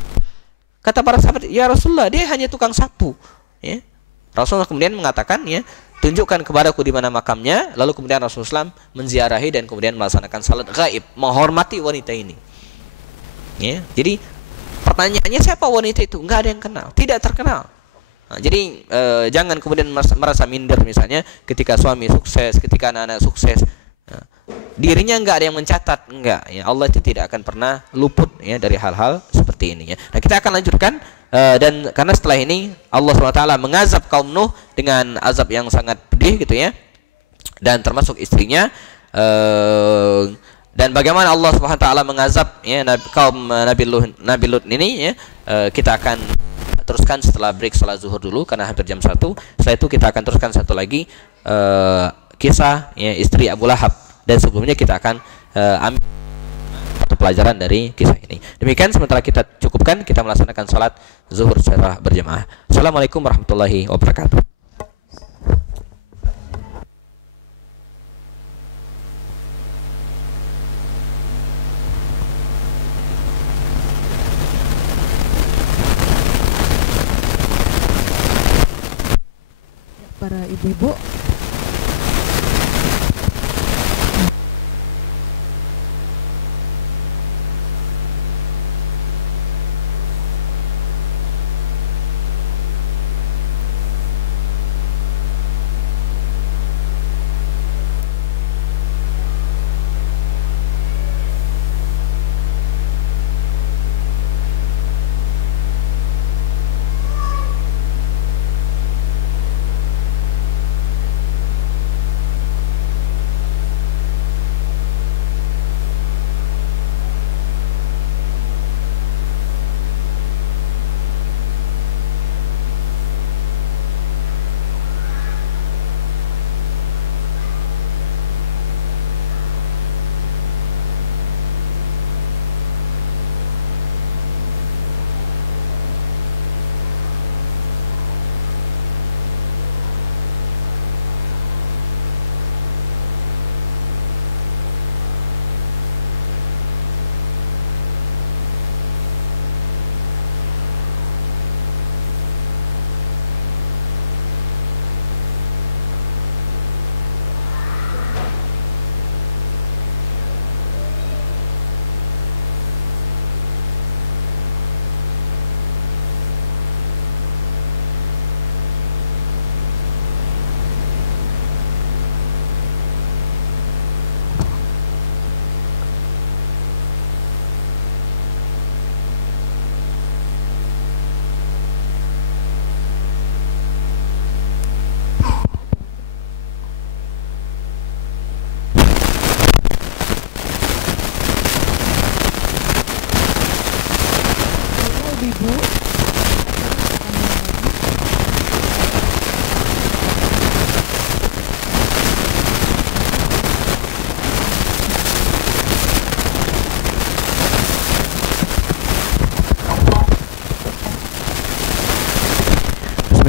Kata para sahabat, ya Rasulullah dia hanya tukang sapu ya. Rasulullah kemudian mengatakan ya, tunjukkan kepadaku di mana makamnya. Lalu kemudian Rasulullah menziarahi dan kemudian melaksanakan salat gaib, menghormati wanita ini ya. Jadi pertanyaannya, siapa wanita itu? Enggak ada yang kenal, tidak terkenal. Nah, jadi jangan kemudian merasa minder misalnya ketika suami sukses, ketika anak-anak sukses. Nah, dirinya enggak ada yang mencatat, enggak ya. Allah itu tidak akan pernah luput ya dari hal-hal seperti ini ya. Nah, kita akan lanjutkan dan karena setelah ini Allah SWT mengazab kaum Nuh dengan azab yang sangat pedih gitu ya. Dan termasuk istrinya, dan bagaimana Allah SWT mengazab ya kaum Nabi Lut ini ya, kita akan teruskan setelah break salat zuhur dulu karena hampir jam 1. Setelah itu kita akan teruskan satu lagi kisah ya, istri Abu Lahab, dan sebelumnya kita akan ambil satu pelajaran dari kisah ini. Demikian sementara kita cukupkan, kita melaksanakan salat zuhur secara berjamaah. Assalamualaikum warahmatullahi wabarakatuh. Para ibu-ibu,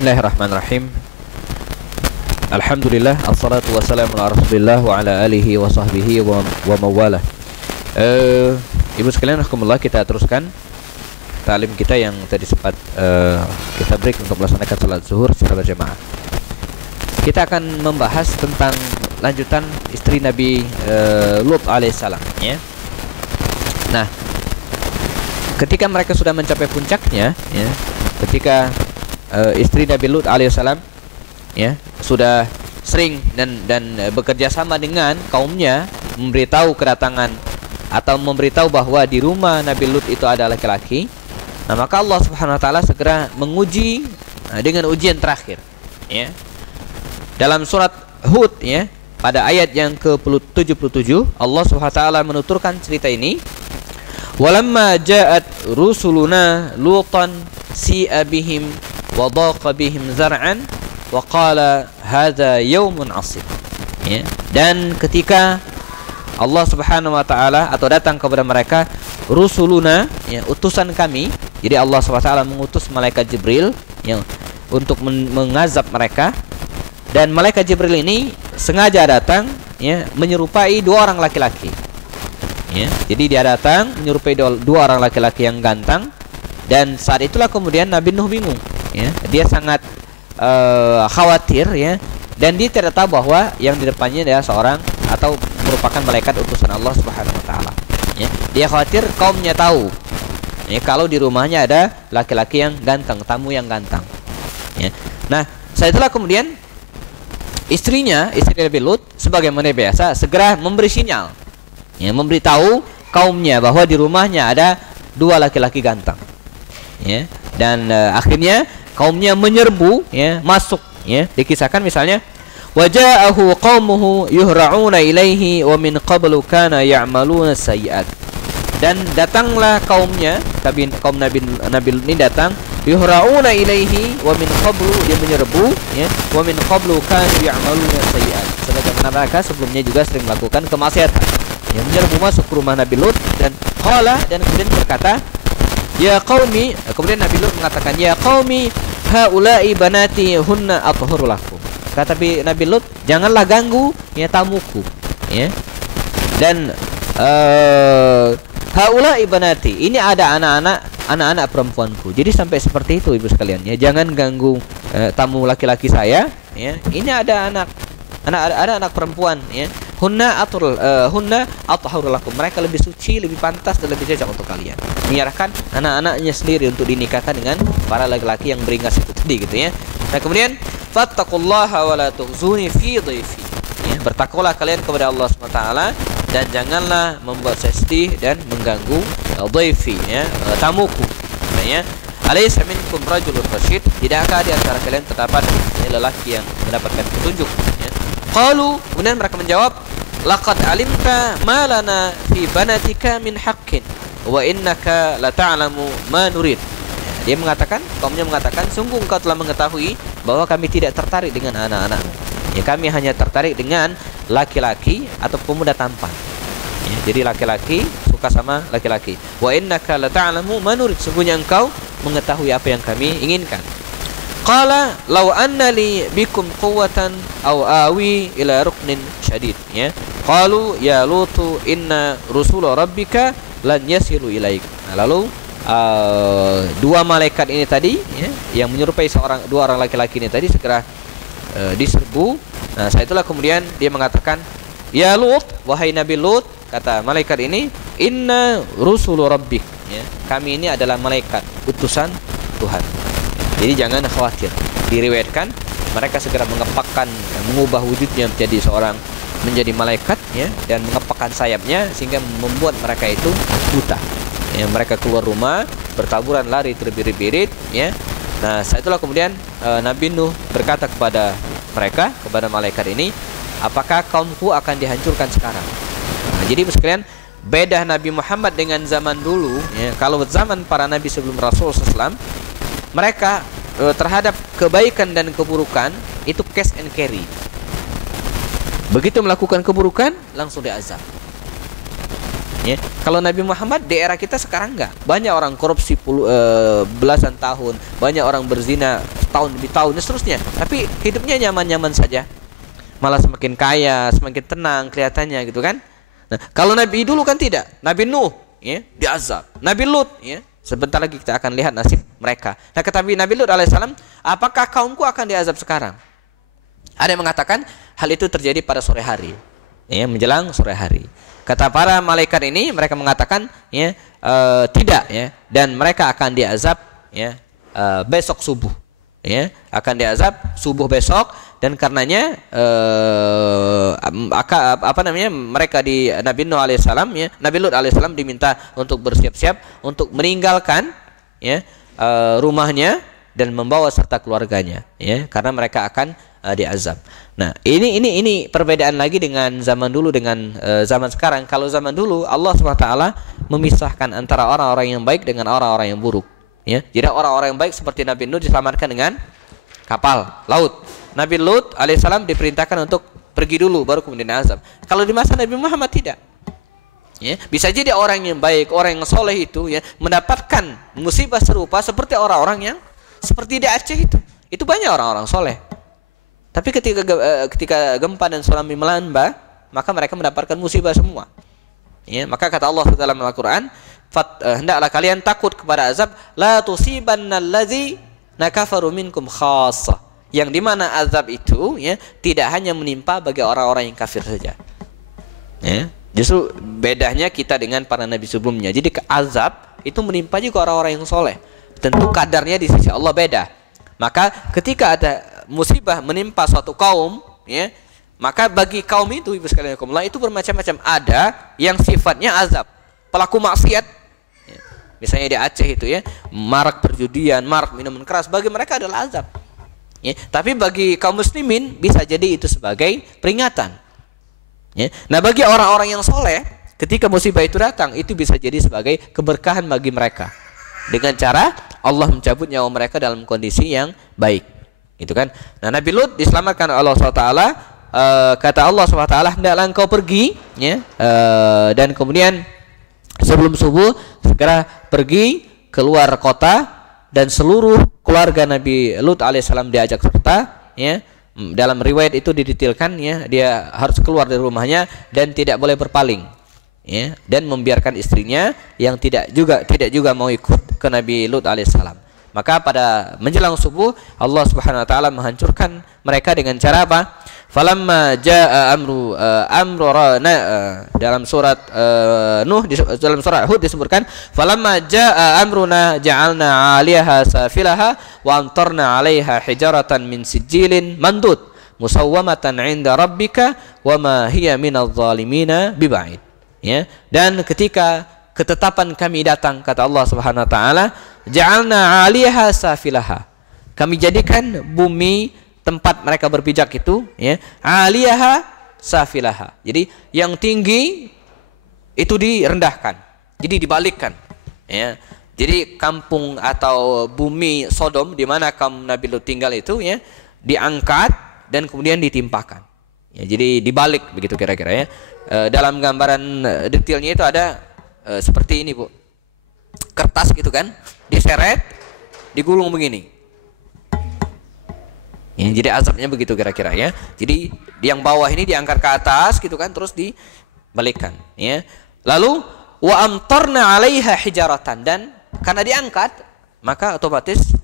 Bismillahirrahmanirrahim. Alhamdulillah, assalatu wassalamu ala rasulillah wa ala alihi wa sahbihi wa mawalah. Ibu sekalian, alhamdulillah, kita teruskan ta'lim kita yang tadi sempat kita break untuk melaksanakan salat zuhur secara jamaah. Kita akan membahas tentang lanjutan istri Nabi Lut alaihissalam, ya. Nah, ketika mereka sudah mencapai puncaknya, ya, ketika istri Nabi Lut alaihissalam, ya, sudah sering dan bekerja sama dengan kaumnya, memberitahu kedatangan atau memberitahu bahwa di rumah Nabi Lut itu ada laki-laki. Nah, maka Allah Subhanahu wa taala segera menguji dengan ujian terakhir, ya. Dalam surat Hud, ya, pada ayat yang ke-77, Allah Subhanahu wa taala menuturkan cerita ini. Walamma ja'at rusuluna Lutan si'a bihim wa dhaqa bihim zar'an wa qala hadza yaumun 'asib. Ya. Dan ketika Allah Subhanahu wa taala atau datang kepada mereka rusuluna, ya, utusan kami. Jadi Allah Subhanahu wa taala mengutus malaikat Jibril yang untuk mengazab mereka, dan malaikat Jibril ini sengaja datang, ya, menyerupai dua orang laki-laki. Ya, jadi dia datang menyerupai dua orang laki-laki yang ganteng, dan saat itulah kemudian Nabi Nuh bingung, ya. Dia sangat khawatir, ya, dan dia tidak tahu bahwa yang di depannya adalah seorang atau merupakan malaikat utusan Allah Subhanahu wa taala. Ya, dia khawatir kaumnya tahu, ya, kalau di rumahnya ada laki-laki yang ganteng, tamu yang ganteng. Ya. Nah, saat itulah kemudian istri Nabi Lut sebagaimana biasa segera memberi sinyal, ya, memberitahu kaumnya bahwa di rumahnya ada dua laki-laki ganteng, ya. Dan akhirnya kaumnya menyerbu, ya, masuk, ya. Dikisahkan misalnya waja'ahu qaumuhu yuhra'una ilaihi wa min qablu kana ya'maluna sayyi'at. Dan datanglah kaumnya, kaum Nabi ini datang, yuhra'una ilaihi wa min qablu, dia menyerbu, ya, wa min qablu kanu ya'maluna sayyi'at. Sebagaimana mereka sebelumnya juga sering melakukan kemaksiatan. Ya, menyerbu masuk ke rumah Nabi Lut, dan qala, dan kemudian berkata, ya qaumi, kemudian Nabi Lut mengatakan, ya qaumi haula'i banati hunna athhuru lakum. Kata Nabi Lut, janganlah ganggu, ya, tamuku, ya. Dan haula'i banati, ini ada anak-anak perempuanku. Jadi sampai seperti itu ibu sekalian, ya, jangan ganggu tamu laki-laki saya, ya. Ini ada anak perempuan, ya. Hunna athhuru lakum. Mereka lebih suci, lebih pantas dan lebih cocok untuk kalian. Menyerahkan anak-anaknya sendiri untuk dinikahkan dengan para laki-laki yang beringas itu tadi, gitu, ya. Nah, kemudian fattaqullaha wa la tukhzuni fi dhaifi. Ya, bertakwalah kalian kepada Allah SWT dan janganlah membuat saya sedih dan mengganggu dhaifi, ya, tamuku. Ya. Alaysa minkum rajulun rasyid? Tidakkah di antara kalian terdapat lelaki yang mendapatkan petunjuk? Ya. Qalu, kemudian mereka menjawab, laqad alimta ma lana fi banatika min haqqin wa innaka la ta'lamu ma nurid. Dia mengatakan, kaumnya mengatakan, sungguh engkau telah mengetahui bahwa kami tidak tertarik dengan anak-anakmu. Ya, kami hanya tertarik dengan laki-laki atau pemuda tampan. Ya, jadi laki-laki suka sama laki-laki. Wa innaka la ta'lamu ma nurid. Sungguhnya engkau mengetahui apa yang kami inginkan. Qala law anna li bikum quwwatan aw awi ila ruknin syadid. Ya. Qalu ya Lutu inna rusula rabbika lan yasilu ilaik. Nah, lalu dua malaikat ini tadi, ya, yang menyerupai dua orang laki-laki ini tadi segera diserbu. Nah, saat itulah kemudian dia mengatakan, ya Lut, wahai Nabi Lut, kata malaikat ini, inna rusulu rabbik, ya, kami ini adalah malaikat utusan Tuhan. Jadi jangan khawatir. Diriwayatkan mereka segera mengubah wujudnya menjadi malaikat, ya, dan mengepakkan sayapnya sehingga membuat mereka itu buta. Ya, mereka keluar rumah bertaburan lari terbirit-birit, ya. Nah, saat itulah kemudian Nabi Nuh berkata kepada mereka, kepada malaikat ini, apakah kaumku akan dihancurkan sekarang? Nah, jadi sekalian, beda Nabi Muhammad dengan zaman dulu, ya. Kalau zaman para nabi sebelum Rasul SAW, mereka terhadap kebaikan dan keburukan itu cash and carry. Begitu melakukan keburukan langsung diazab. Ya, kalau Nabi Muhammad di era kita sekarang enggak. Banyak orang korupsi belasan tahun, banyak orang berzina tahun demi tahun dan seterusnya, tapi hidupnya nyaman-nyaman saja, malah semakin kaya, semakin tenang kelihatannya gitu kan. Nah, kalau Nabi dulu kan tidak. Nabi Nuh ya diazab, Nabi Lut ya, sebentar lagi kita akan lihat nasib mereka. Nah, kata Nabi Lut alaihissalam, apakah kaumku akan diazab sekarang? Ada yang mengatakan hal itu terjadi pada sore hari ya, menjelang sore hari. Kata para malaikat ini, mereka mengatakan ya tidak ya, dan mereka akan diazab ya besok subuh ya, akan diazab subuh besok. Dan karenanya mereka di Nabi Nuh alaihissalam ya, Nabi Lut alaihissalam diminta untuk bersiap-siap untuk meninggalkan ya rumahnya dan membawa serta keluarganya ya, karena mereka akan diazab. Nah, ini perbedaan lagi dengan zaman dulu dengan zaman sekarang. Kalau zaman dulu Allah SWT memisahkan antara orang-orang yang baik dengan orang-orang yang buruk ya. Jadi orang-orang yang baik seperti Nabi Nuh diselamatkan dengan kapal laut. Nabi Lut alaihissalam diperintahkan untuk pergi dulu baru kemudian azab. Kalau di masa Nabi Muhammad tidak. Ya, bisa jadi orang yang baik, orang yang soleh itu ya mendapatkan musibah serupa seperti orang-orang yang seperti di Aceh itu. Itu banyak orang-orang soleh. Tapi ketika gempa dan tsunami melanda, maka mereka mendapatkan musibah semua. Ya, maka kata Allah dalam Al-Qur'an, hendaklah kalian takut kepada azab la tusibannallazi nakafaru minkum khassah. Yang dimana azab itu ya tidak hanya menimpa bagi orang-orang yang kafir saja. Ya, justru bedanya kita dengan para nabi sebelumnya. Jadi azab itu menimpa juga orang-orang yang soleh. Tentu kadarnya di sisi Allah beda. Maka ketika ada musibah menimpa suatu kaum ya, maka bagi kaum itu ibu sekalian itu bermacam-macam. Ada yang sifatnya azab, pelaku maksiat ya. Misalnya di Aceh itu ya, marak perjudian, marak minuman keras, bagi mereka adalah azab ya. Tapi bagi kaum muslimin bisa jadi itu sebagai peringatan ya. Nah, bagi orang-orang yang soleh, ketika musibah itu datang, itu bisa jadi sebagai keberkahan bagi mereka dengan cara Allah mencabut nyawa mereka dalam kondisi yang baik, gitu kan. Nah, Nabi Lut diselamatkan oleh Allah SWT. Kata Allah SWT, hendaklah engkau pergi ya, dan kemudian sebelum subuh segera pergi keluar kota, dan seluruh keluarga Nabi Lut alaihissalam diajak serta ya. Dalam riwayat itu didetailkan ya, dia harus keluar dari rumahnya dan tidak boleh berpaling ya, dan membiarkan istrinya yang tidak juga mau ikut ke Nabi Lut alaihissalam. Maka pada menjelang subuh Allah Subhanahu wa taala menghancurkan mereka dengan cara apa? Falamma jaa amruna dalam surat Nuh, dalam surat Hud disebutkan falamma jaa amruna ja'alna 'aliyaha safilaha wa amtarna 'alaiha hijaratan min sijilin mandud musawwamatan 'inda rabbika wa ma hiya minadh zalimina biba'id. Ya, dan ketika ketetapan kami datang, kata Allah Subhanahu wa taala, ja'alna 'aliyaha safilaha. Kami jadikan bumi tempat mereka berpijak itu ya, 'aliyaha safilaha. Jadi yang tinggi itu direndahkan. Jadi dibalikkan. Ya. Jadi kampung atau bumi Sodom di mana kaum Nabi Lut tinggal itu ya, diangkat dan kemudian ditimpakan. Ya, jadi dibalik begitu kira-kira ya. Dalam gambaran detailnya itu ada seperti ini, Bu. Kertas gitu kan, diseret, digulung begini. Ya, jadi azabnya begitu kira-kira ya. Jadi yang bawah ini diangkat ke atas gitu kan, terus dibalikkan ya. Lalu wa amtarna 'alaiha hijaratan, dan karena diangkat maka otomatis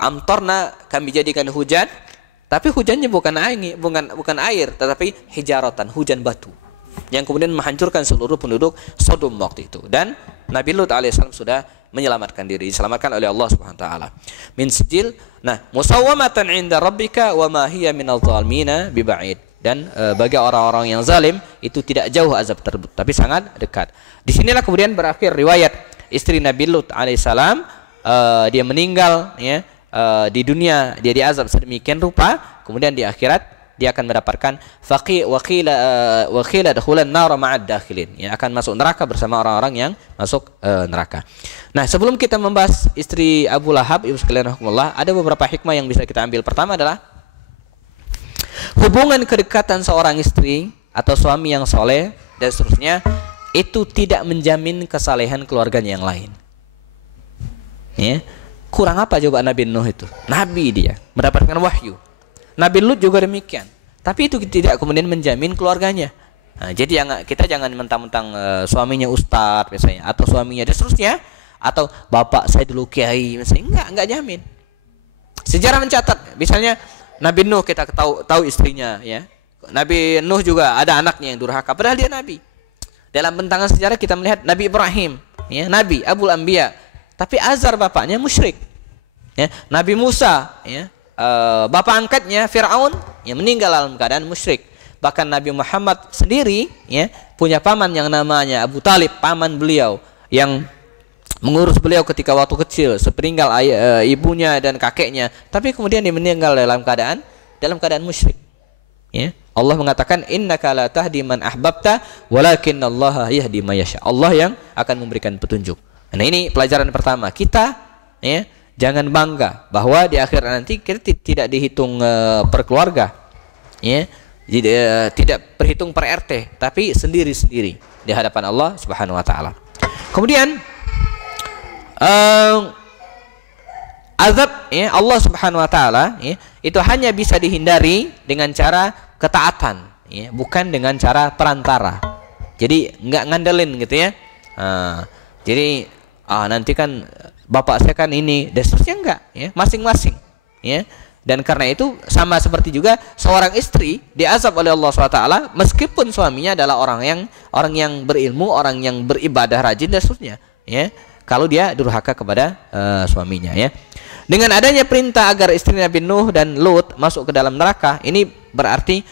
amtarna kami jadikan hujan, tapi hujannya bukan air tetapi hijaratan, hujan batu yang kemudian menghancurkan seluruh penduduk Sodom waktu itu. Dan Nabi Lut alaihissalam sudah menyelamatkan diri, diselamatkan oleh Allah Subhanahu wa taala. Min sijil, nah, musawwamatan 'inda rabbika wa ma hiya minadh zalimina biba'id. Dan bagi orang-orang yang zalim itu tidak jauh azab tersebut, tapi sangat dekat. Disinilah kemudian berakhir riwayat istri Nabi Lut alaihissalam. Dia meninggal ya, di dunia dia diazab sedemikian rupa, kemudian di akhirat dia akan mendapatkan waqila dakhulan nar ma'ad dakhilin, ya, akan masuk neraka bersama orang-orang yang masuk neraka. Nah, sebelum kita membahas istri Abu Lahab, ibu sekalian rahimakumullah, ada beberapa hikmah yang bisa kita ambil. Pertama adalah hubungan kedekatan seorang istri atau suami yang soleh dan seterusnya itu tidak menjamin kesalehan keluarganya yang lain. Ya. Kurang apa coba Nabi Nuh itu? Nabi dia, mendapatkan wahyu. Nabi Lut juga demikian. Tapi itu tidak kemudian menjamin keluarganya. Nah, jadi kita jangan mentang-mentang suaminya ustadz misalnya, atau suaminya dan seterusnya, atau bapak saya dulu kiai misalnya, enggak jamin. Sejarah mencatat, misalnya Nabi Nuh kita tahu istrinya, ya. Nabi Nuh juga ada anaknya yang durhaka, padahal dia nabi. Dalam bentangan sejarah kita melihat Nabi Ibrahim, ya, Nabi Abul Anbiya, tapi Azar bapaknya musyrik. Ya, Nabi Musa, ya, bapak angkatnya Fir'aun yang meninggal dalam keadaan musyrik. Bahkan Nabi Muhammad sendiri, ya, punya paman yang namanya Abu Talib, paman beliau yang mengurus beliau ketika waktu kecil, sepeninggal ibunya dan kakeknya. Tapi kemudian dia meninggal dalam keadaan musyrik. Ya, Allah mengatakan innaka la tahdi man ahbabta walakinallaha yahdi may yasha. Allah yang akan memberikan petunjuk. Nah, ini pelajaran pertama. Kita, ya, jangan bangga bahwa di akhir nanti kita tidak dihitung per keluarga, ya, tidak berhitung per RT, tapi sendiri-sendiri di hadapan Allah Subhanahu wa taala. Kemudian azab, ya, Allah Subhanahu wa taala, ya, itu hanya bisa dihindari dengan cara ketaatan, ya, bukan dengan cara perantara. Jadi enggak ngandelin gitu, ya. Jadi nanti kan bapak saya kan ini, dan seterusnya, enggak, ya, masing-masing, ya. Dan karena itu sama seperti juga seorang istri diazab oleh Allah SWT meskipun suaminya adalah orang yang berilmu, orang yang beribadah rajin dan seterusnya, ya. Kalau dia durhaka kepada suaminya, ya. Dengan adanya perintah agar istri Nabi Nuh dan Lut masuk ke dalam neraka, ini berarti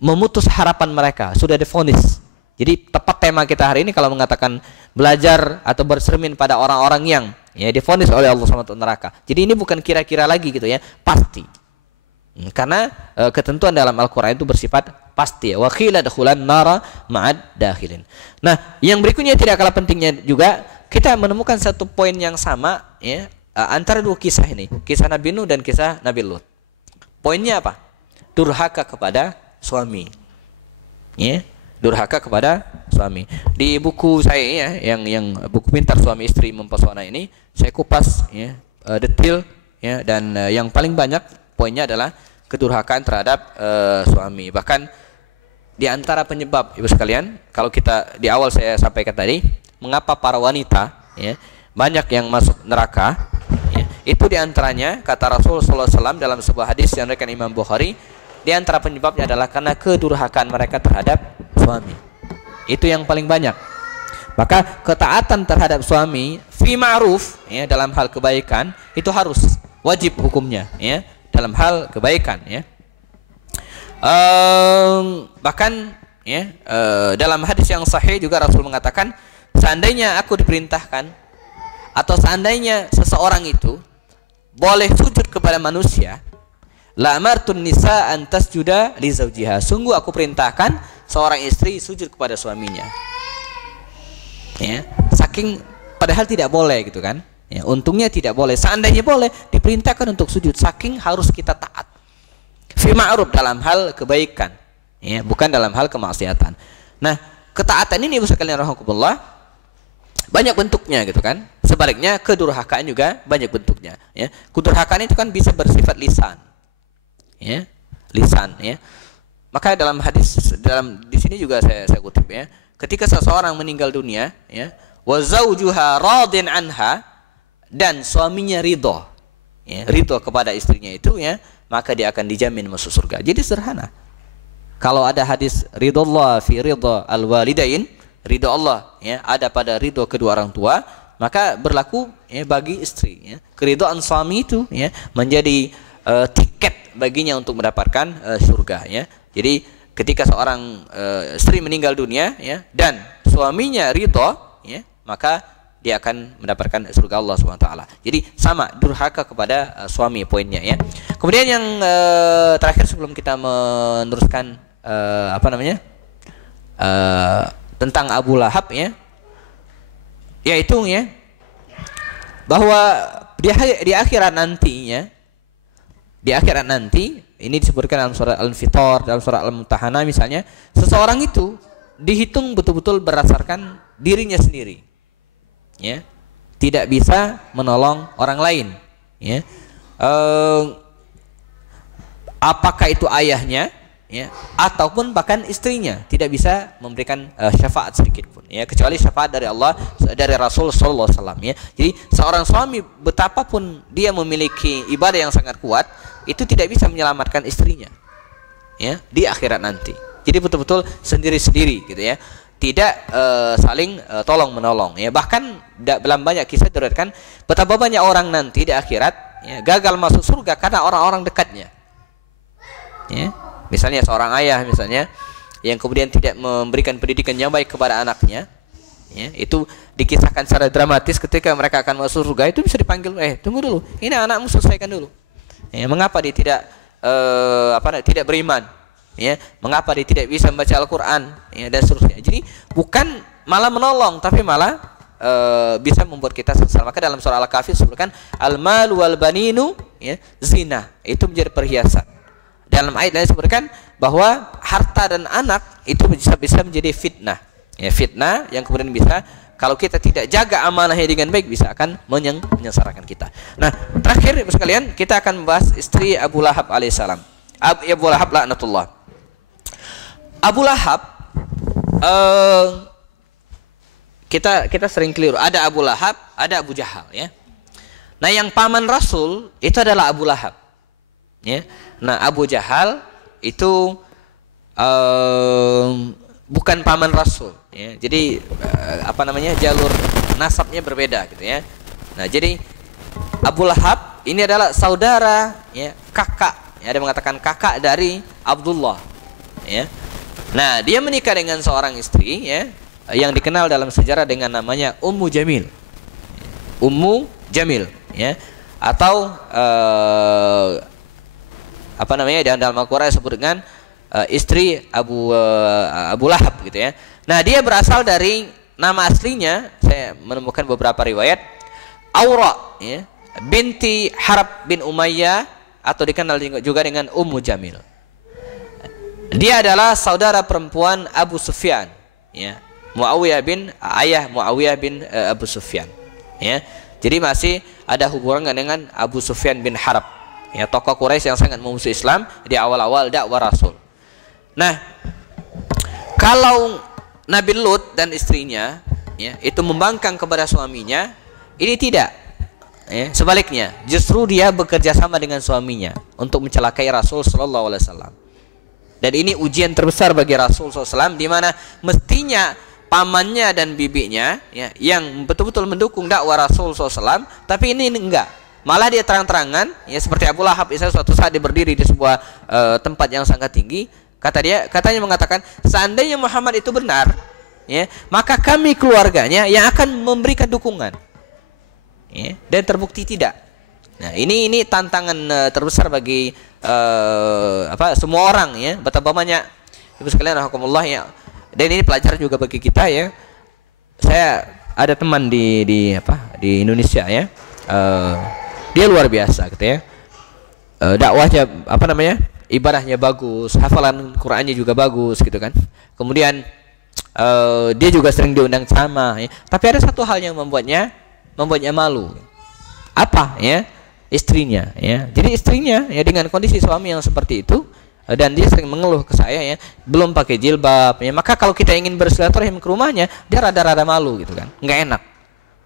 memutus harapan mereka, sudah divonis. Jadi tepat tema kita hari ini kalau mengatakan belajar atau bercermin pada orang-orang yang, ya, divonis oleh Allah SWT neraka. Jadi ini bukan kira-kira lagi gitu, ya, pasti. Karena ketentuan dalam Al-Qur'an itu bersifat pasti, ya. Wa qila dakhulan nara ma'ad dakhilin. Nah, yang berikutnya tidak kalah pentingnya juga, kita menemukan satu poin yang sama, ya, antara dua kisah ini, kisah Nabi Nuh dan kisah Nabi Lut. Poinnya apa? Durhaka kepada suami, ya, durhaka kepada suami. Di buku saya, ya, yang buku Pintar Suami Istri Mempesona ini, saya kupas, ya, detail, ya, dan yang paling banyak poinnya adalah kedurhakaan terhadap suami. Bahkan di antara penyebab, ibu sekalian, kalau kita di awal saya sampaikan tadi, mengapa para wanita, ya, banyak yang masuk neraka, ya, itu diantaranya kata Rasul sallallahu alaihi wasallam dalam sebuah hadis yang diriwayatkan Imam Bukhari, di antara penyebabnya adalah karena kedurhakaan mereka terhadap suami. Itu yang paling banyak. Maka ketaatan terhadap suami fi ma'ruf, ya, dalam hal kebaikan itu harus wajib hukumnya, ya, dalam hal kebaikan, ya. Bahkan, ya, dalam hadis yang sahih juga Rasul mengatakan, seandainya aku diperintahkan atau seandainya seseorang itu boleh sujud kepada manusia, la amartun nisa an tasjuda li zawjiha. Sungguh aku perintahkan seorang istri sujud kepada suaminya. Ya, saking padahal tidak boleh gitu kan. Ya, untungnya tidak boleh. Seandainya boleh, diperintahkan untuk sujud, saking harus kita taat. Fi ma'ruf, dalam hal kebaikan, ya, bukan dalam hal kemaksiatan. Nah, ketaatan ini ibu sekalian rahimakumullah banyak bentuknya gitu kan. Sebaliknya kedurhakaan juga banyak bentuknya, ya. Kedurhakaan itu kan bisa bersifat lisan, ya, lisan, ya. Maka dalam hadis, di sini juga saya kutip, ya, ketika seseorang meninggal dunia, ya, wa zaujuha radin anha, dan suaminya ridho, ya, ridho kepada istrinya itu, ya, maka dia akan dijamin masuk surga. Jadi sederhana. Kalau ada hadis ridullah fi ridha al-walidain, ridho Allah, ya, ada pada ridho kedua orang tua, maka berlaku, ya, bagi istri, ya. Keridhaan suami itu, ya, menjadi tiket baginya untuk mendapatkan surga, ya. Jadi ketika seorang istri meninggal dunia, ya, dan suaminya ridho, ya, maka dia akan mendapatkan surga Allah SWT. Jadi sama durhaka kepada suami poinnya, ya. Kemudian yang terakhir sebelum kita meneruskan tentang Abu Lahab, ya, yaitu, ya, bahwa di akhirat nantinya, di akhirat nanti ini disebutkan dalam surah Al-Infitar, dalam surah Al-Mumtahanah misalnya, seseorang itu dihitung betul-betul berdasarkan dirinya sendiri, ya, tidak bisa menolong orang lain, ya. Apakah itu ayahnya, ya, ataupun bahkan istrinya tidak bisa memberikan syafaat sedikit pun, ya, kecuali syafaat dari Allah, dari Rasul sallallahu alaihi wasallam, ya. Jadi seorang suami betapapun dia memiliki ibadah yang sangat kuat, itu tidak bisa menyelamatkan istrinya, ya, di akhirat nanti. Jadi betul-betul sendiri-sendiri gitu, ya. Tidak saling tolong menolong, ya. Bahkan dalam banyak kisah diriwayatkan betapa banyak orang nanti di akhirat, ya, gagal masuk surga karena orang-orang dekatnya, ya. Misalnya seorang ayah misalnya yang kemudian tidak memberikan pendidikan yang baik kepada anaknya, ya, itu dikisahkan secara dramatis ketika mereka akan masuk surga itu bisa dipanggil, tunggu dulu, ini anakmu selesaikan dulu, ya, mengapa dia tidak beriman, ya, mengapa dia tidak bisa membaca Al-Quran, ya, dan seterusnya. Jadi bukan malah menolong, tapi malah bisa membuat kita sesal. Maka dalam surah Al-Kahfi disebutkan al-malu wal baninu, ya, zina, itu menjadi perhiasan. Dalam ayat lain disebutkan bahwa harta dan anak itu bisa menjadi fitnah, ya, fitnah yang kemudian bisa, kalau kita tidak jaga amanahnya dengan baik, bisa akan menyengsarakan kita. Nah, terakhir sekalian kita akan membahas istri Abu Lahab alaihissalam. Abu Lahab laknatullah. Abu Lahab, kita sering keliru. Ada Abu Lahab, ada Abu Jahal, ya. Nah, yang paman Rasul itu adalah Abu Lahab, ya. Nah, Abu Jahal itu bukan paman Rasul, ya. Jadi jalur nasabnya berbeda gitu, ya. Nah, jadi Abu Lahab ini adalah saudara, ya, kakak, ya, ada yang mengatakan kakak dari Abdullah, ya. Nah, dia menikah dengan seorang istri, ya, yang dikenal dalam sejarah dengan namanya Ummu Jamil. Ummu Jamil, ya, atau dan dalam Al-Qur'an disebut dengan istri Abu Lahab gitu, ya. Nah, dia berasal dari nama aslinya, saya menemukan beberapa riwayat, Aura, ya, binti Harb bin Umayyah, atau dikenal juga dengan Ummu Jamil. Dia adalah saudara perempuan Abu Sufyan, ya. Ayah Muawiyah bin Abu Sufyan, ya. Jadi masih ada hubungan dengan Abu Sufyan bin Harb, ya, tokoh Quraisy yang sangat memusuhi Islam di awal-awal dakwah Rasul. Nah, kalau Nabi Lut dan istrinya, ya, itu membangkang kepada suaminya, ini tidak, ya, sebaliknya, justru dia bekerja sama dengan suaminya untuk mencelakai Rasul sallallahu alaihi wasallam. Dan ini ujian terbesar bagi Rasul SAW, di mana mestinya pamannya dan bibinya, ya, yang betul-betul mendukung dakwah Rasul SAW, tapi ini enggak. Malah dia terang-terangan, ya, seperti Abu Lahab, suatu saat dia berdiri di sebuah tempat yang sangat tinggi, katanya mengatakan, seandainya Muhammad itu benar, ya, maka kami keluarganya yang akan memberikan dukungan, ya, dan terbukti tidak. Nah, ini tantangan terbesar bagi semua orang, ya. Betapa banyak ibu sekalian rahimakumullah, ya. Dan ini pelajaran juga bagi kita, ya. Saya ada teman di Indonesia, ya. Dia luar biasa gitu, ya. Dakwahnya ibadahnya bagus, hafalan Qur'annya juga bagus gitu kan. Kemudian dia juga sering diundang ceramah, ya. Tapi ada satu hal yang membuatnya malu. Apa, ya? Istrinya, ya. Jadi istrinya, ya, dengan kondisi suami yang seperti itu, dan dia sering mengeluh ke saya, ya, belum pakai jilbab, ya. Maka kalau kita ingin bersilaturahim ke rumahnya, dia rada-rada malu gitu kan, nggak enak,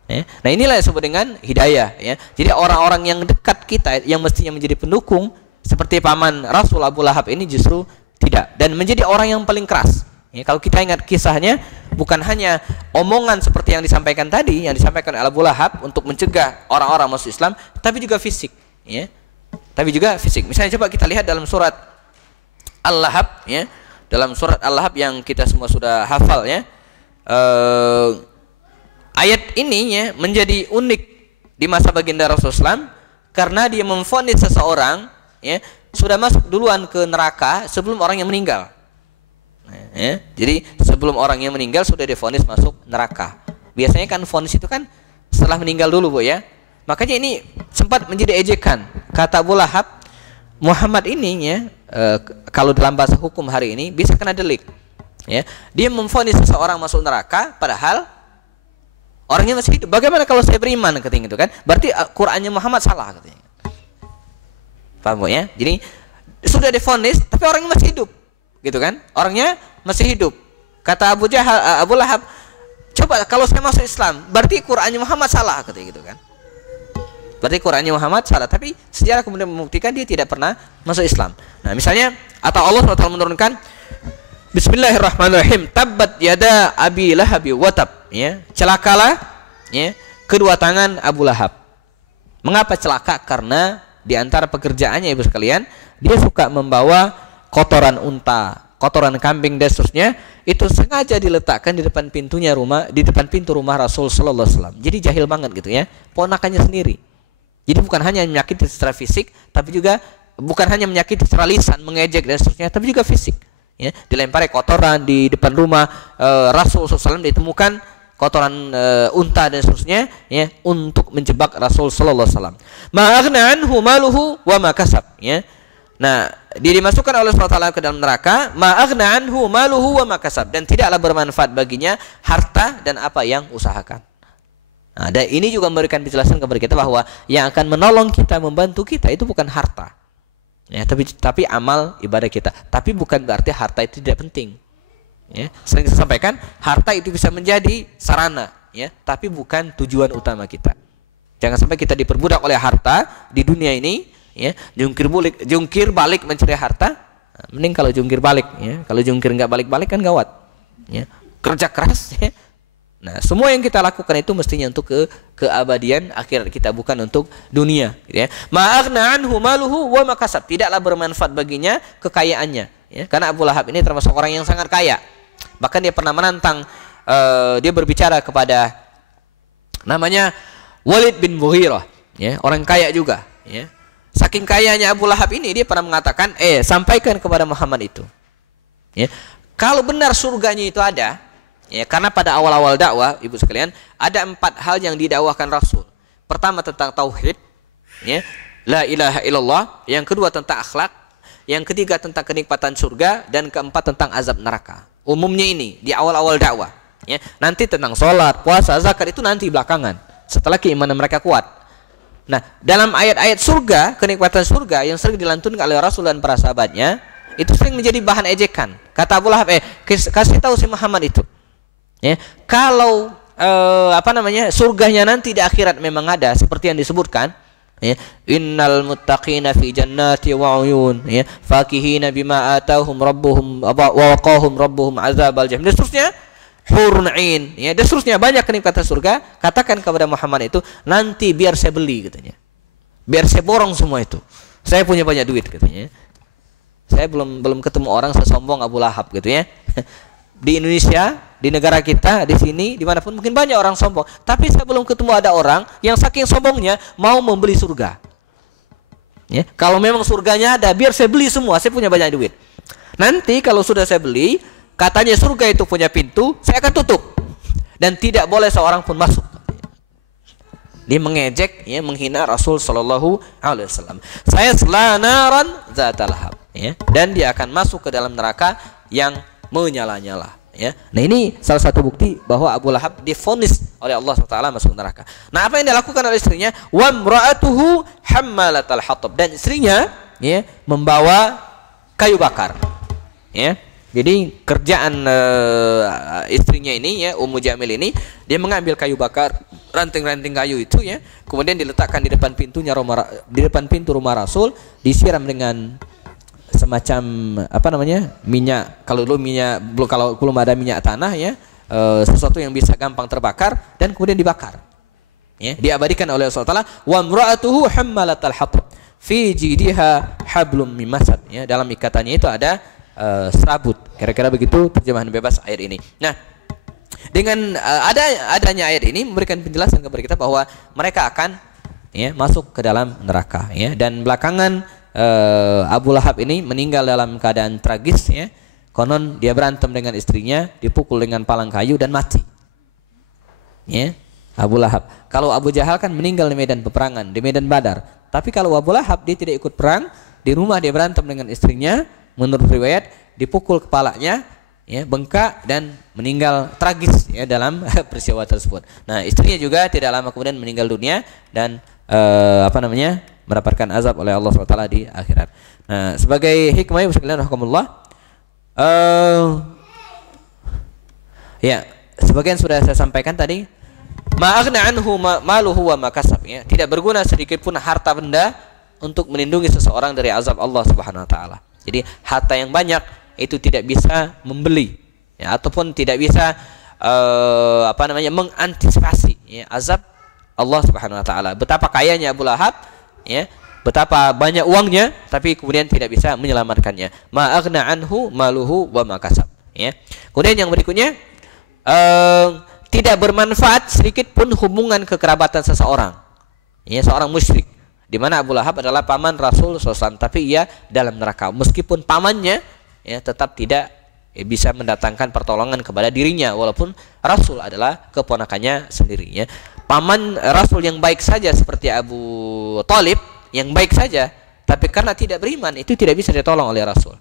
ya. Nah, inilah yang disebut dengan hidayah, ya. Jadi orang-orang yang dekat kita yang mestinya menjadi pendukung, seperti paman Rasul Abu Lahab ini, justru tidak, dan menjadi orang yang paling keras, ya. Kalau kita ingat kisahnya, bukan hanya omongan seperti yang disampaikan tadi, yang disampaikan oleh Abu Lahab untuk mencegah orang-orang masuk Islam, tapi juga fisik, ya. Tapi juga fisik. Misalnya coba kita lihat dalam surat Al-Lahab, ya. Dalam surat Al-Lahab yang kita semua sudah hafal, ya. Ayat ini, ya, menjadi unik di masa baginda Rasulullah SAW, karena dia memvonis seseorang, ya, sudah masuk duluan ke neraka sebelum orang yang meninggal. Ya, jadi sebelum orang yang meninggal sudah divonis masuk neraka. Biasanya kan vonis itu kan setelah meninggal dulu, Bu, ya. Makanya ini sempat menjadi ejekan. Kata Abu Lahab, Muhammad ini, ya, kalau dalam bahasa hukum hari ini bisa kena delik, ya. Dia memvonis seseorang masuk neraka padahal orangnya masih hidup. Bagaimana kalau saya beriman, katanya itu kan? Berarti Qur'annya Muhammad salah, katanya. Paham Bu ya? Jadi sudah divonis tapi orangnya masih hidup. Gitu kan? Orangnya masih hidup. Kata Abu Lahab, coba kalau saya masuk Islam, berarti Qur'annya Muhammad salah, kata gitu kan. Berarti Qur'annya Muhammad salah, tapi sejarah kemudian membuktikan dia tidak pernah masuk Islam. Nah, misalnya atau Allah SWT menurunkan Bismillahirrahmanirrahim, tabbat yada abi lahabi watab, ya. Celakalah ya kedua tangan Abu Lahab. Mengapa celaka? Karena di antara pekerjaannya Ibu sekalian, dia suka membawa kotoran unta, kotoran kambing dan seterusnya, itu sengaja diletakkan di depan pintunya rumah, di depan pintu rumah Rasul sallallahu alaihi wasallam. Jadi jahil banget gitu ya, ponakannya sendiri. Jadi bukan hanya menyakiti secara fisik, tapi juga bukan hanya menyakiti secara lisan, mengejek dan seterusnya, tapi juga fisik. Ya, dilempari kotoran di depan rumah Rasul sallallahu alaihi wasallam, ditemukan kotoran unta dan seterusnya, ya, untuk menjebak Rasul sallallahu alaihi wasallam. Ma'aghna anhu maluhu wa ma kasab, ya. Nah, dia dimasukkan oleh Allah SWT ke dalam neraka, ma'aghna anhu maluhu wa ma kasab, dan tidaklah bermanfaat baginya harta dan apa yang usahakan. Nah, dan ini juga memberikan penjelasan kepada kita bahwa yang akan menolong kita, membantu kita itu bukan harta. Ya, tapi amal ibadah kita. Tapi bukan berarti harta itu tidak penting. Ya, sering saya sampaikan, harta itu bisa menjadi sarana, ya, tapi bukan tujuan utama kita. Jangan sampai kita diperbudak oleh harta di dunia ini, ya, jungkir balik mencari harta. Nah, mending kalau jungkir balik, ya. Kalau jungkir nggak balik-balik kan gawat. Ya. Kerja keras, ya. Nah, semua yang kita lakukan itu mestinya untuk keabadian akhirat kita, bukan untuk dunia, ya. Ma'aghna anhu maluhu wa ma kasab, tidaklah bermanfaat baginya kekayaannya, ya. Karena Abu Lahab ini termasuk orang yang sangat kaya. Bahkan dia pernah menantang, dia berbicara kepada namanya Walid bin Mughirah, ya, orang kaya juga, ya. Saking kayanya Abu Lahab ini, dia pernah mengatakan, sampaikan kepada Muhammad itu, ya, kalau benar surganya itu ada, ya, karena pada awal-awal dakwah, Ibu sekalian, ada 4 hal yang didakwahkan Rasul. Pertama tentang tauhid, ya, la ilaha illallah. Yang kedua tentang akhlak. Yang ketiga tentang kenikmatan surga. Dan keempat tentang azab neraka. Umumnya ini di awal-awal dakwah, ya. Nanti tentang sholat, puasa, zakat itu nanti belakangan, setelah keimanan mereka kuat. Nah, dalam ayat-ayat surga, kenikmatan surga yang sering dilantunkan oleh Rasul dan para sahabatnya, itu sering menjadi bahan ejekan. Kata Abu Lahab, kasih tahu si Muhammad itu, ya, kalau surganya nanti di akhirat memang ada seperti yang disebutkan, ya, innal muttaqina fi jannati wa uyun, ya, fakihina bima atahum rabbuhum wa waqahum rabbuhum azabal jahim, dan seterusnya, hurun ain, ya, dan seterusnya, banyak kenikmatan surga. Katakan kepada Muhammad itu, nanti biar saya beli, katanya, biar saya borong semua itu, saya punya banyak duit, katanya. Saya belum ketemu orang sesombong Abu Lahab, gitu ya. Di Indonesia, di negara kita, di sini, dimanapun mungkin banyak orang sombong, tapi saya belum ketemu ada orang yang saking sombongnya mau membeli surga. Ya, kalau memang surganya ada, biar saya beli semua, saya punya banyak duit. Nanti kalau sudah saya beli, katanya surga itu punya pintu, saya akan tutup dan tidak boleh seorang pun masuk. Dia mengejek, ya, menghina Rasul sallallahu alaihi wasallam. Saya selanaran zatal lahab, ya, dan dia akan masuk ke dalam neraka yang menyala-nyala, ya. Nah, ini salah satu bukti bahwa Abu Lahab divonis oleh Allah SWT masuk neraka. Nah, apa yang dilakukan oleh istrinya? Wa mra'atuhu hammalatal hatab, dan istrinya, ya, membawa kayu bakar, ya. Jadi kerjaan istrinya ini, ya, Ummu Jamil ini, dia mengambil kayu bakar, ranting-ranting kayu itu, ya, kemudian diletakkan di depan pintu rumah Rasul, disiram dengan semacam minyak. Kalau belum ada minyak tanah, ya, sesuatu yang bisa gampang terbakar dan kemudian dibakar, ya, diabadikan oleh Allah Taala. Wa mra'atuhu hammalatal hatab fi jidiha hablum min masad, ya, dalam ikatannya itu ada serabut. Kira-kira begitu terjemahan bebas ayat ini. Nah, dengan adanya ayat ini memberikan penjelasan kepada kita bahwa mereka akan, ya, masuk ke dalam neraka, ya. Dan belakangan Abu Lahab ini meninggal dalam keadaan tragis, ya. Konon dia berantem dengan istrinya, dipukul dengan palang kayu dan mati, ya, Abu Lahab. Kalau Abu Jahal kan meninggal di medan peperangan, di medan Badar. Tapi kalau Abu Lahab, dia tidak ikut perang, di rumah dia berantem dengan istrinya. Menurut riwayat dipukul kepalanya, ya, bengkak dan meninggal tragis, ya, dalam peristiwa tersebut. Nah, istrinya juga tidak lama kemudian meninggal dunia dan mendapatkan azab oleh Allah SWT di akhirat. Nah, sebagai hikmah sekalian rahimakumullah, ya, sebagian sudah saya sampaikan tadi. Ma'aghna anhu maluhu wa ma kasab, ya. Tidak berguna sedikit pun harta benda untuk melindungi seseorang dari azab Allah Subhanahu wa taala. Jadi harta yang banyak itu tidak bisa membeli, ya, ataupun tidak bisa mengantisipasi, ya, azab Allah Subhanahu wa taala. Betapa kayanya Abu Lahab, ya, betapa banyak uangnya, tapi kemudian tidak bisa menyelamatkannya. Ma'aghna anhu maluhu wa ma kasab, ya. Kemudian yang berikutnya, tidak bermanfaat sedikit pun hubungan kekerabatan seseorang, ya, seorang musyrik, di mana Abu Lahab adalah paman Rasul SAW, tapi ia dalam neraka. Meskipun pamannya, ya, tetap tidak bisa mendatangkan pertolongan kepada dirinya, walaupun Rasul adalah keponakannya sendiri, ya. Paman Rasul yang baik saja seperti Abu Thalib, yang baik saja, tapi karena tidak beriman, itu tidak bisa ditolong oleh Rasul.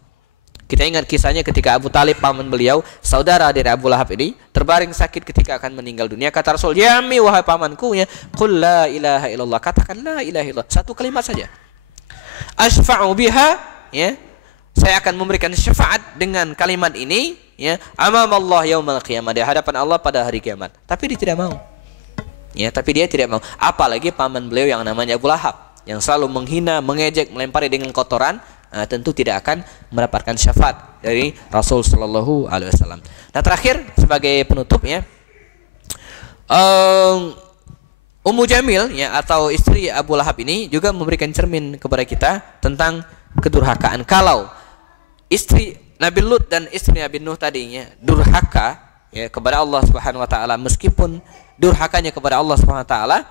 Kita ingat kisahnya ketika Abu Talib, paman beliau, saudara dari Abu Lahab ini, terbaring sakit ketika akan meninggal dunia. Kata Rasul, "Ya ammi, wahai pamanku, ya, qul la ilaha illallah." Katakan la ilaha illallah, satu kalimat saja. Asfa'u biha, ya, saya akan memberikan syafaat dengan kalimat ini, ya, amam Allah yaumal qiyamah, di hadapan Allah pada hari kiamat. Tapi dia tidak mau. Ya, tapi dia tidak mau. Apalagi paman beliau yang namanya Abu Lahab, yang selalu menghina, mengejek, melempari dengan kotoran, tentu tidak akan mendapatkan syafaat dari Rasul Shallallahu Alaihi Wasallam. Nah, terakhir sebagai penutup, ya, Ummu Jamil, ya, atau istri Abu Lahab ini juga memberikan cermin kepada kita tentang kedurhakaan. Kalau istri Nabi Lut dan istri Nabi Nuh tadinya durhaka, ya, kepada Allah Subhanahu Wa Taala, meskipun durhakanya kepada Allah Subhanahu Wa Taala,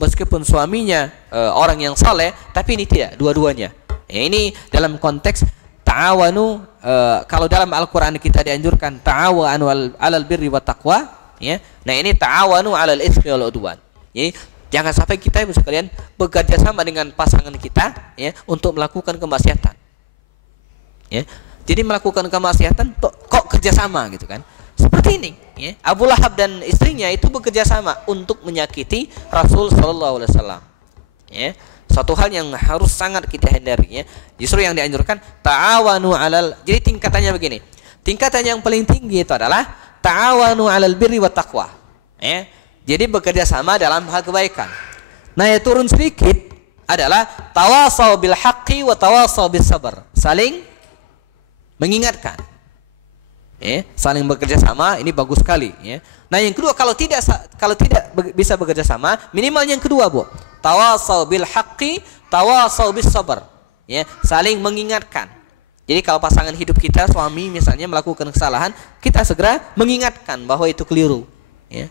meskipun suaminya orang yang saleh, tapi ini tidak, dua-duanya. Ya, ini dalam konteks ta'awanu. Kalau dalam Al-Quran kita dianjurkan ta'awanu alal birri wa taqwa, ya. Nah, ini ta'awanu alal ismi wal udwan. Jadi jangan sampai kita sekalian bekerja sama dengan pasangan kita, ya, untuk melakukan kemaksiatan, ya. Jadi melakukan kemaksiatan kok kerjasama gitu kan? Seperti ini, ya. Abu Lahab dan istrinya itu bekerja sama untuk menyakiti Rasul Sallallahu Alaihi Wasallam, ya. Suatu hal yang harus sangat kita hindari, ya. Justru yang dianjurkan ta'awanu alal. Jadi tingkatannya begini. Tingkatan yang paling tinggi itu adalah ta'awanu alal birri wa taqwa, ya. Jadi bekerja sama dalam hal kebaikan. Nah, yang turun sedikit adalah tawasau bil haqqi wa tawasau bis sabar. Saling mengingatkan, ya, saling bekerja sama, ini bagus sekali, ya. Nah, yang kedua, kalau tidak bisa bekerja sama, minimal yang kedua, Bu, tawasau bil haqqi, tawasau bis sabar, ya, saling mengingatkan. Jadi kalau pasangan hidup kita, suami misalnya melakukan kesalahan, kita segera mengingatkan bahwa itu keliru, ya.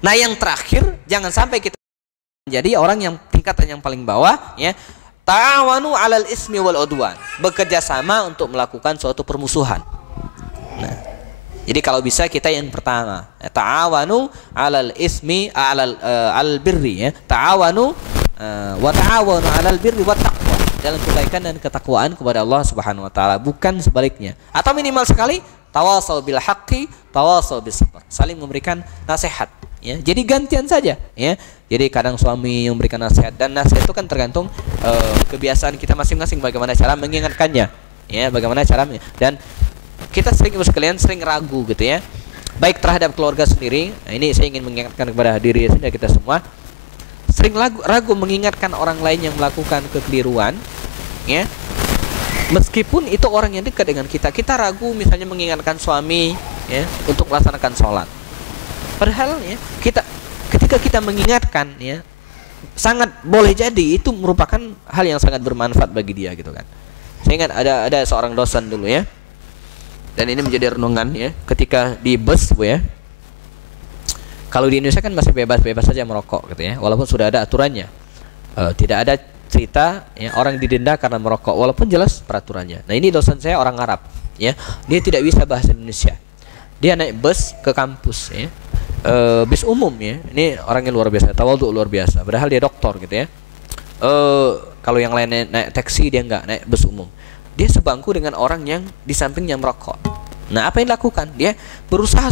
Nah, yang terakhir, jangan sampai kita menjadi orang yang tingkatan yang paling bawah, ya, ta'awanu alal ismi wal udwan, bekerja sama untuk melakukan suatu permusuhan. Nah, jadi kalau bisa kita yang pertama, ta'awanu alal ismi alal birri, ya, ta'awanu wa ta'awanu alal birri wa taqwa, dalam kebaikan dan ketakwaan kepada Allah Subhanahu wa taala, bukan sebaliknya. Atau minimal sekali tawasau bil haqqi, tawasau bis sabr, saling memberikan nasihat, ya. Jadi gantian saja, ya. Jadi kadang suami memberikan nasihat, dan nasihat itu kan tergantung kebiasaan kita masing-masing, bagaimana cara mengingatkannya, ya, bagaimana cara, dan kita sering ragu gitu, ya, baik terhadap keluarga sendiri. Nah, ini saya ingin mengingatkan kepada diri sendiri, kita semua sering ragu mengingatkan orang lain yang melakukan kekeliruan, ya, meskipun itu orang yang dekat dengan kita. Kita ragu misalnya mengingatkan suami, ya, untuk melaksanakan sholat, padahal, ya, ketika kita mengingatkan, ya, sangat boleh jadi itu merupakan hal yang sangat bermanfaat bagi dia gitu kan. Saya ingat ada seorang dosen dulu, ya, dan ini menjadi renungan, ya, ketika di bus, Bu, ya. Kalau di Indonesia kan masih bebas saja merokok gitu, ya, walaupun sudah ada aturannya. Tidak ada cerita, ya, orang didenda karena merokok, walaupun jelas peraturannya. Nah, ini dosen saya orang Arab, ya, dia tidak bisa bahasa Indonesia. Dia naik bus ke kampus, ya, bis umum, ya. Ini orangnya luar biasa, tawadhu luar biasa, padahal dia doktor gitu, ya. Kalau yang lain naik taksi, dia enggak, naik bus umum. Dia sebangku dengan orang yang di sampingnya merokok. Nah, apa yang dilakukan? Dia berusaha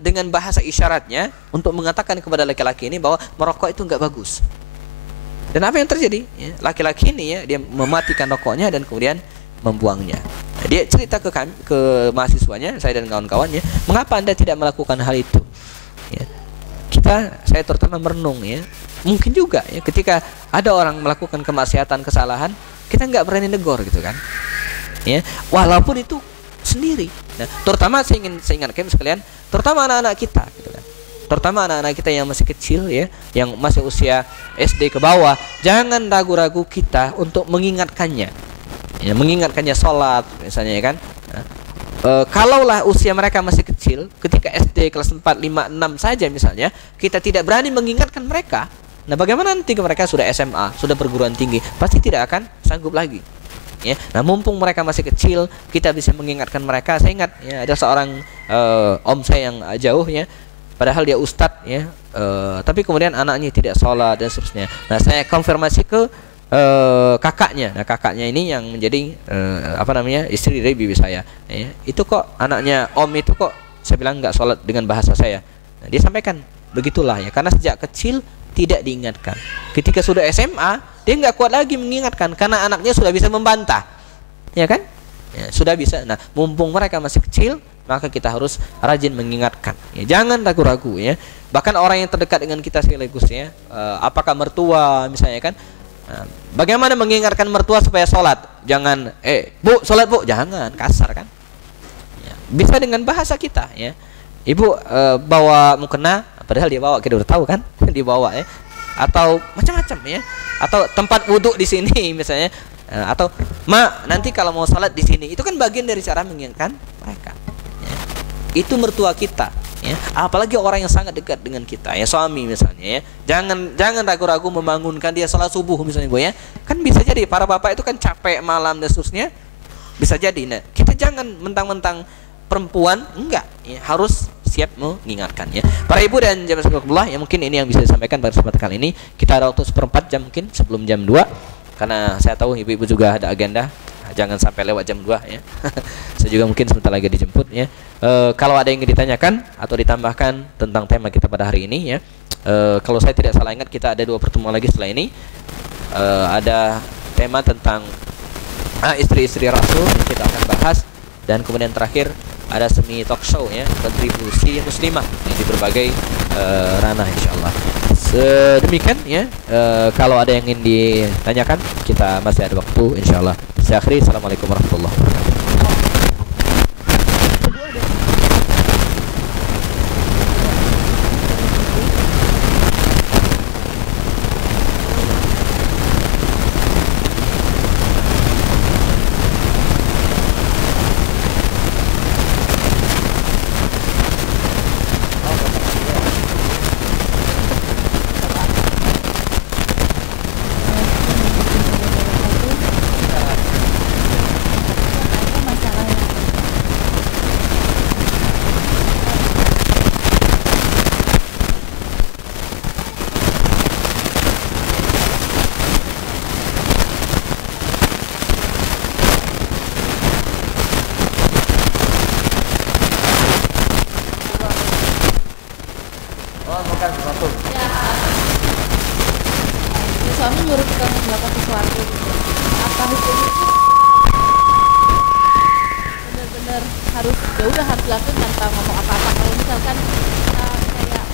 dengan bahasa isyaratnya untuk mengatakan kepada laki-laki ini bahwa merokok itu enggak bagus. Dan apa yang terjadi? Ya, laki-laki ini ya, dia mematikan rokoknya dan kemudian membuangnya. Nah, dia cerita ke kami, ke mahasiswanya, saya dan kawan-kawannya, mengapa Anda tidak melakukan hal itu? Ya. Saya terutama merenung ya. Mungkin juga ya, ketika ada orang melakukan kemaksiatan, kesalahan, kita nggak berani negor gitu kan? Ya, walaupun itu sendiri. Nah, terutama saya ingatkan sekalian, terutama anak-anak kita, gitu kan. Terutama anak-anak kita yang masih kecil ya, yang masih usia SD ke bawah, jangan ragu-ragu kita untuk mengingatkannya. Ya, mengingatkannya sholat misalnya ya kan. Nah, kalaulah usia mereka masih kecil, ketika SD kelas 4, 5, 6 saja misalnya, kita tidak berani mengingatkan mereka. Nah, bagaimana nanti mereka sudah SMA, sudah perguruan tinggi, pasti tidak akan sanggup lagi. Ya, nah mumpung mereka masih kecil, kita bisa mengingatkan mereka. Saya ingat ya, ada seorang om saya yang jauh ya, padahal dia ustadz ya, tapi kemudian anaknya tidak sholat dan seterusnya. Nah, saya konfirmasi ke kakaknya. Nah, kakaknya ini yang menjadi istri dari bibi saya. Ya, itu kok anaknya om itu kok, saya bilang nggak sholat dengan bahasa saya. Nah, dia sampaikan begitulah ya, karena sejak kecil tidak diingatkan. Ketika sudah SMA, dia nggak kuat lagi mengingatkan karena anaknya sudah bisa membantah, ya kan? Ya, sudah bisa. Nah, mumpung mereka masih kecil, maka kita harus rajin mengingatkan. Ya, jangan ragu-ragu ya. Bahkan orang yang terdekat dengan kita sekaligus ya, apakah mertua misalnya kan? Nah, bagaimana mengingatkan mertua supaya sholat? Jangan, bu sholat bu, jangan kasar kan? Ya, bisa dengan bahasa kita ya. Ibu bawa mukena, padahal dia bawa, kita udah tahu kan? Dia bawa ya. Atau macam-macam ya. Atau tempat wudhu di sini misalnya. Atau ma nanti kalau mau sholat di sini, itu kan bagian dari cara mengingatkan mereka. Ya. Itu mertua kita. Ya. Apalagi orang yang sangat dekat dengan kita, ya suami misalnya. Ya. Jangan ragu-ragu membangunkan dia sholat subuh misalnya, bu ya. Kan bisa jadi para bapak itu kan capek malam dan seterusnya. Bisa jadi. Nah, kita jangan mentang-mentang perempuan, enggak ya, harus siap mengingatkan ya. Para ibu dan jamaah sekalian, ya mungkin ini yang bisa disampaikan pada kesempatan kali ini. Kita ada waktu seperempat jam mungkin sebelum jam 2, karena saya tahu ibu-ibu juga ada agenda, jangan sampai lewat jam 2 ya. Saya juga mungkin sebentar lagi dijemput ya. Kalau ada yang ingin ditanyakan atau ditambahkan tentang tema kita pada hari ini ya, kalau saya tidak salah ingat kita ada 2 pertemuan lagi setelah ini. Ada tema tentang istri-istri Rasul yang kita akan bahas, dan kemudian terakhir ada semi talk show ya, kontribusi muslimah di berbagai ranah insyaallah. Sedemikian ya, kalau ada yang ingin ditanyakan kita masih ada waktu insyaallah. Saya akhiri, assalamualaikum warahmatullahi wabarakatuh. Suami nyuruh kita melakukan sesuatu gitu. Apa hukumnya itu benar-benar harus, ya udah harus dilakukan tanpa ngomong apa-apa. Kalau misalkan kayak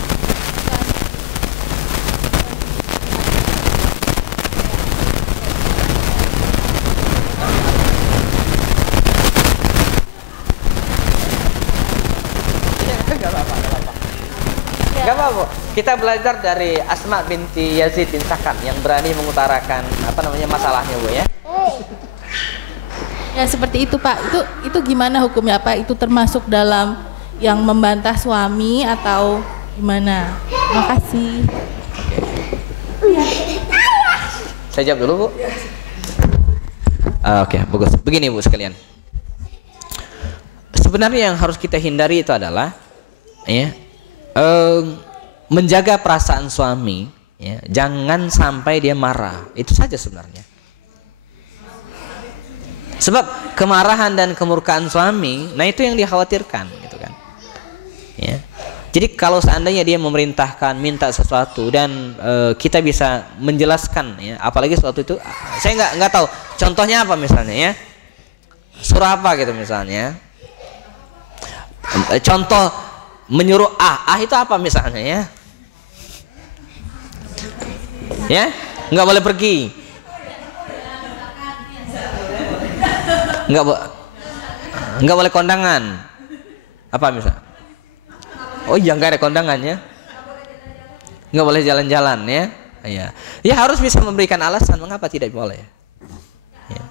Gak apa-apa. Kita belajar dari Asma binti Yazid bin Sakan yang berani mengutarakan masalahnya, Bu ya. ya seperti itu, Pak. Itu gimana hukumnya, apa itu termasuk dalam yang membantah suami atau gimana? Terima kasih. Saya jawab dulu, Bu. Oke, bagus. Begini, Bu sekalian. Sebenarnya yang harus kita hindari itu adalah ya, menjaga perasaan suami ya, jangan sampai dia marah. Itu saja sebenarnya. Sebab kemarahan dan kemurkaan suami, nah itu yang dikhawatirkan gitu kan. Ya. Jadi kalau seandainya dia memerintahkan minta sesuatu dan kita bisa menjelaskan ya, apalagi sesuatu itu saya nggak tahu contohnya apa misalnya ya, surah apa gitu misalnya, contoh menyuruh itu apa misalnya ya nggak boleh pergi, nggak boleh kondangan, apa misal? Oh iya nggak ada kondangan ya, nggak boleh jalan-jalan ya, ya harus bisa memberikan alasan mengapa tidak boleh. Ya.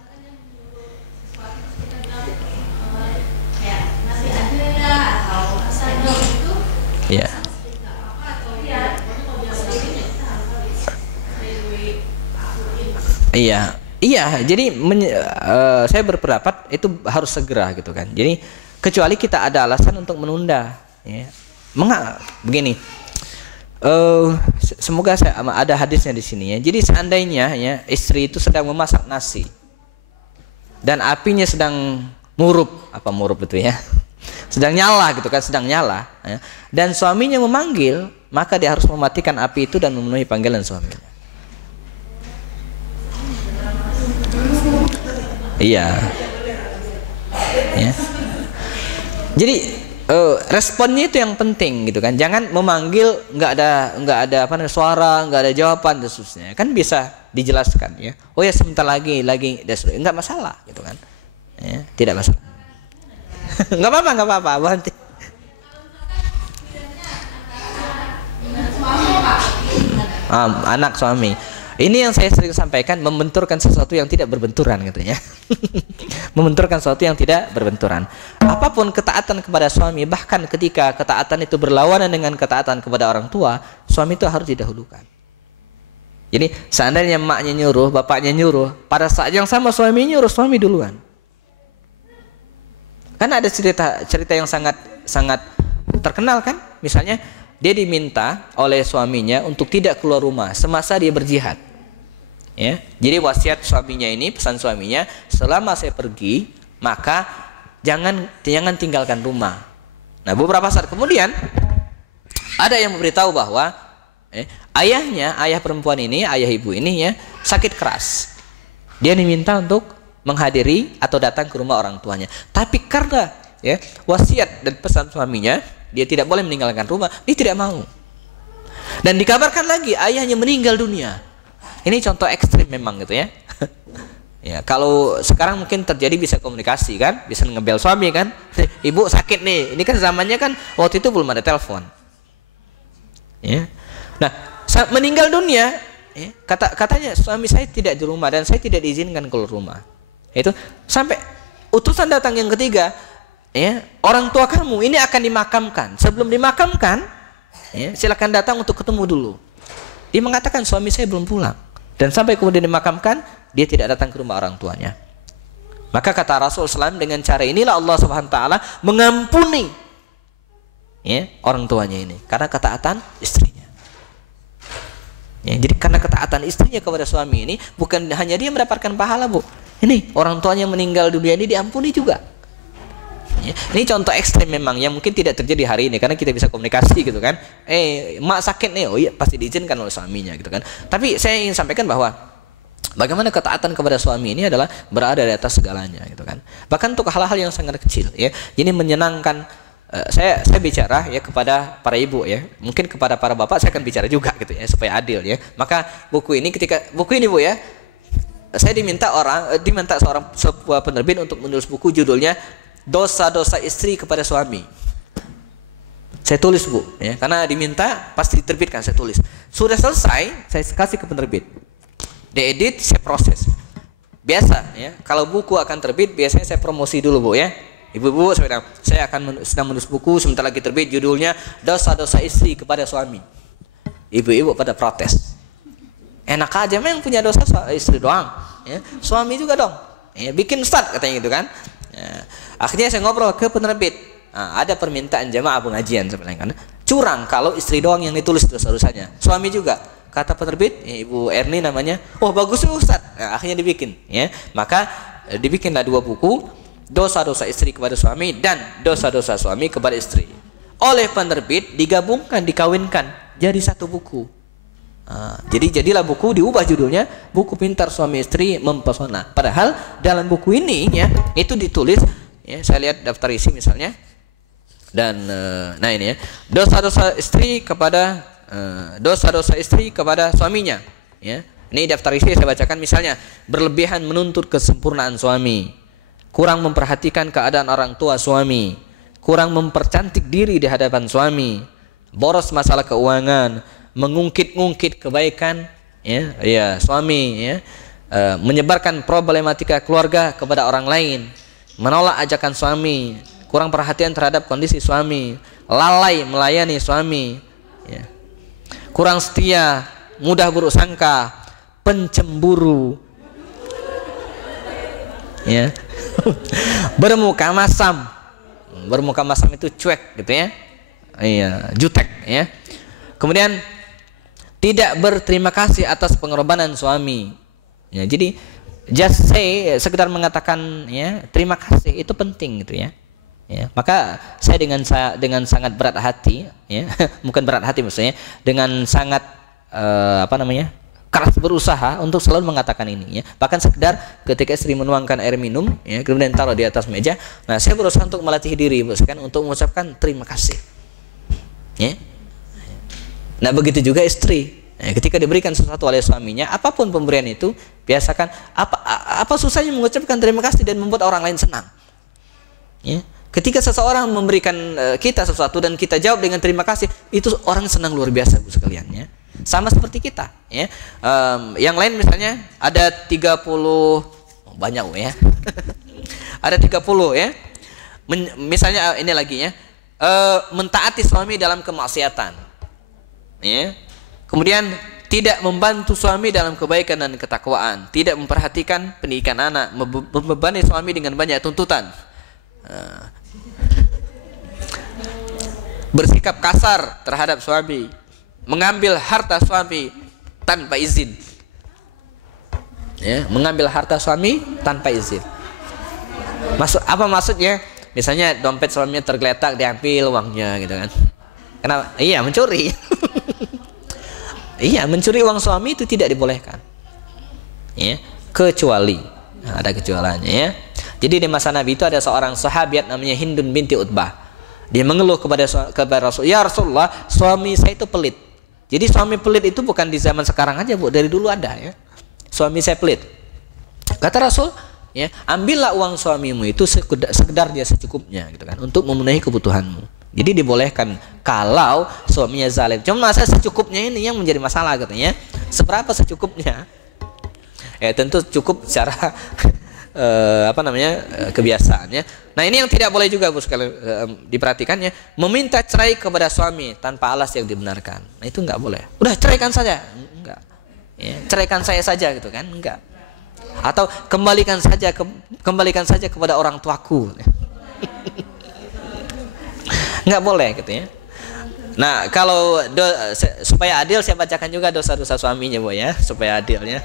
Ya. Iya. Jadi saya berpendapat itu harus segera gitu kan. Jadi kecuali kita ada alasan untuk menunda. Ya. Begini. Semoga ada hadisnya di sini ya. Jadi seandainya ya istri itu sedang memasak nasi dan apinya sedang murup itu ya. Sedang nyala gitu kan, sedang nyala ya. Dan suaminya memanggil, maka dia harus mematikan api itu dan memenuhi panggilan suaminya. Iya. Ya. Jadi responnya itu yang penting gitu kan. Jangan memanggil nggak ada suara, nggak ada jawaban dan seterusnya. Kan bisa dijelaskan ya. Oh ya sebentar lagi nggak masalah gitu kan. Ya, tidak masalah. nggak apa-apa berhenti. Anak suami. Ini yang saya sering sampaikan, membenturkan sesuatu yang tidak berbenturan gitu ya. Membenturkan sesuatu yang tidak berbenturan. Apapun ketaatan kepada suami, bahkan ketika ketaatan itu berlawanan dengan ketaatan kepada orang tua, suami itu harus didahulukan. Jadi seandainya emaknya nyuruh, bapaknya nyuruh, pada saat yang sama suami nyuruh, suami duluan. Kan ada cerita yang sangat terkenal kan, misalnya dia diminta oleh suaminya untuk tidak keluar rumah semasa dia berjihad. Ya, jadi wasiat suaminya ini, pesan suaminya, selama saya pergi maka jangan tinggalkan rumah. Nah beberapa saat kemudian ada yang memberitahu bahwa ayah perempuan ini, ayah ibu ini ya sakit keras. Dia diminta untuk menghadiri atau datang ke rumah orang tuanya. Tapi karena ya wasiat dan pesan suaminya, dia tidak boleh meninggalkan rumah, dia tidak mau. Dan dikabarkan lagi ayahnya meninggal dunia. Ini contoh ekstrim memang gitu ya. Ya, kalau sekarang mungkin terjadi bisa komunikasi kan, bisa ngebel suami kan. Ibu sakit nih. Ini kan zamannya kan waktu itu belum ada telepon. Ya. Nah, saat meninggal dunia, ya, katanya suami saya tidak di rumah dan saya tidak diizinkan keluar rumah. Itu sampai utusan datang yang ketiga, ya, orang tua kamu ini akan dimakamkan. Sebelum dimakamkan, ya, silakan datang untuk ketemu dulu. Dia mengatakan suami saya belum pulang. Dan sampai kemudian dimakamkan, dia tidak datang ke rumah orang tuanya. Maka kata Rasul SAW, dengan cara inilah Allah Subhanahu Wa Taala mengampuni ya, orang tuanya ini karena ketaatan istrinya. Ya, jadi karena ketaatan istrinya kepada suami ini, bukan hanya dia mendapatkan pahala, Bu. Ini orang tuanya meninggal dunia ini diampuni juga. Ya, ini contoh ekstrim memang yang mungkin tidak terjadi hari ini karena kita bisa komunikasi gitu kan. Mak sakit nih, oh iya pasti diizinkan oleh suaminya gitu kan. Tapi saya ingin sampaikan bahwa bagaimana ketaatan kepada suami ini adalah berada di atas segalanya gitu kan. Bahkan untuk hal-hal yang sangat kecil ya. Jadi menyenangkan. Saya bicara ya kepada para ibu ya. Mungkin kepada para bapak saya akan bicara juga gitu ya supaya adil ya. Maka buku ini Bu ya, saya diminta sebuah penerbit untuk menulis buku judulnya Dosa-dosa istri kepada suami. Saya tulis, Bu, ya, karena diminta pasti diterbitkan, saya tulis. Sudah selesai, saya kasih ke penerbit. Diedit, saya proses. Biasa, ya, kalau buku akan terbit, biasanya saya promosi dulu, Bu, ya. Ibu-ibu, saya akan sedang menulis buku, sebentar lagi terbit, judulnya Dosa-dosa istri kepada suami. Ibu-ibu pada protes. Enak aja memang punya dosa istri doang, ya. Suami juga dong. Ya, bikin start katanya gitu kan. Ya. Akhirnya saya ngobrol ke penerbit. Ada permintaan jamaah pengajian sebenarnya. Curang kalau istri doang yang ditulis dosa-dosanya. Suami juga. Kata penerbit, Ibu Erni namanya. Oh bagus Ustaz. Nah, akhirnya dibikin. Ya. Maka dibikinlah 2 buku. Dosa-dosa istri kepada suami dan dosa-dosa suami kepada istri. oleh penerbit digabungkan, dikawinkan jadi satu buku. Jadi jadilah buku, diubah judulnya Buku Pintar Suami Istri Mempesona. Padahal dalam buku ini ya itu ditulis ya, saya lihat daftar isi misalnya. Dan nah ini ya, dosa-dosa istri kepada suaminya ya. Ini daftar isi saya bacakan, misalnya berlebihan menuntut kesempurnaan suami, kurang memperhatikan keadaan orang tua suami, kurang mempercantik diri di hadapan suami, boros masalah keuangan, mengungkit-ungkit kebaikan ya suami ya, menyebarkan problematika keluarga kepada orang lain, menolak ajakan suami, kurang perhatian terhadap kondisi suami, lalai melayani suami ya, kurang setia, mudah buruk sangka, pencemburu ya, bermuka masam itu cuek gitu ya, iya, jutek ya. Kemudian tidak berterima kasih atas pengorbanan suami ya. Jadi just say, sekedar mengatakan ya terima kasih itu penting gitu ya. Ya, maka saya dengan sangat berat hati ya, bukan berat hati maksudnya, dengan sangat keras berusaha untuk selalu mengatakan ini ya. Bahkan sekedar ketika istri menuangkan air minum ya, kemudian taruh di atas meja, nah saya berusaha untuk melatih diri untuk mengucapkan terima kasih ya. Nah begitu juga istri ya, ketika diberikan sesuatu oleh suaminya, apapun pemberian itu, biasakan apa susahnya mengucapkan terima kasih dan membuat orang lain senang ya. Ketika seseorang memberikan kita sesuatu dan kita jawab dengan terima kasih, itu orang senang luar biasa Bu sekalian ya. Sama seperti kita ya. Yang lain misalnya ada 30 banyak ya. Ada 30 ya. Misalnya ini lagi ya. Mentaati suami dalam kemaksiatan. Ya. Kemudian tidak membantu suami dalam kebaikan dan ketakwaan, tidak memperhatikan pendidikan anak, membebani suami dengan banyak tuntutan. Bersikap kasar terhadap suami, mengambil harta suami tanpa izin ya, mengambil harta suami tanpa izin. Apa maksudnya? Misalnya dompet suaminya tergeletak, diambil uangnya gitu kan. Kenapa? Iya, mencuri. Iya, mencuri uang suami itu tidak dibolehkan ya, kecuali ada kecualiannya ya. Jadi di masa Nabi itu ada seorang sahabiat namanya Hindun binti Utbah. Dia mengeluh kepada Rasul, ya Rasulullah, suami saya itu pelit. Jadi suami pelit itu bukan di zaman sekarang aja Bu, dari dulu ada ya. Suami saya pelit. Kata Rasul, ya, ambillah uang suamimu itu sekedar dia secukupnya gitu kan, untuk memenuhi kebutuhanmu. Jadi dibolehkan kalau suaminya zalim. Cuma masa secukupnya ini yang menjadi masalah katanya. Seberapa secukupnya? Ya tentu cukup secara kebiasaannya. Nah ini yang tidak boleh juga Bu sekalian diperhatikannya, meminta cerai kepada suami tanpa alas yang dibenarkan. Nah itu nggak boleh. Udah ceraikan saja, enggak. Ya, ceraikan saya saja gitu kan, enggak. Atau kembalikan saja kepada orang tuaku. Nggak boleh gitu ya. Nah kalau supaya adil saya bacakan juga dosa-dosa suaminya Bu ya, supaya adil ya.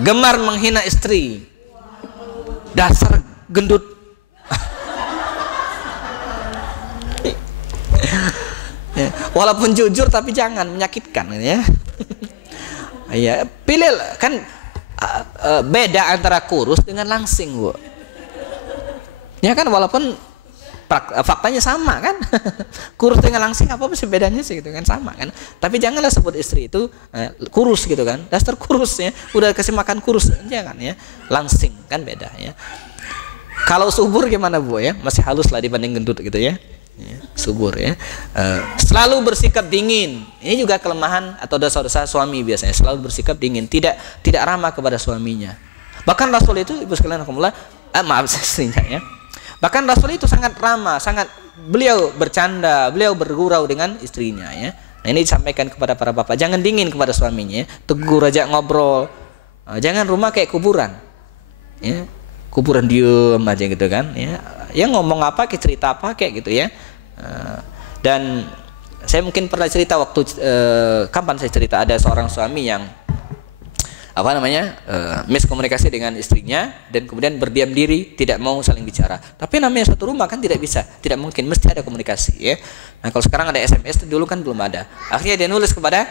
Gemar menghina istri, dasar gendut. Ya, walaupun jujur tapi jangan menyakitkan ya. Ya pilih kan beda antara kurus dengan langsing Bu. Ya kan walaupun faktanya sama kan. Kurus dengan langsing apa sih bedanya sih gitu kan, sama kan. Tapi janganlah sebut istri itu kurus gitu kan, dasar kurus ya, udah kasih makan kurus, jangan ya. Langsing kan beda ya. Kalau subur gimana Bu ya, masih halus lah dibanding gendut gitu ya. Ya, subur ya. Selalu bersikap dingin, ini juga kelemahan atau dosa-dosa suami biasanya, selalu bersikap dingin, tidak ramah kepada suaminya. Bahkan Rasul itu Ibu sekalian alhamdulillah, maaf istrinya ya. Bahkan Rasul itu sangat ramah, beliau bercanda, beliau bergurau dengan istrinya ya. Nah ini disampaikan kepada para bapak, jangan dingin kepada suaminya ya. Tegur, ajak ngobrol. Jangan rumah kayak kuburan ya. Kuburan diem aja gitu kan ya. Ya ngomong apa, kayak cerita apa kayak gitu ya. Dan saya mungkin pernah cerita waktu kapan saya cerita, ada seorang suami yang miskomunikasi dengan istrinya dan kemudian berdiam diri, tidak mau saling bicara. Tapi namanya satu rumah kan tidak bisa, tidak mungkin, mesti ada komunikasi ya. Nah, kalau sekarang ada SMS, dulu kan belum ada. Akhirnya dia nulis kepada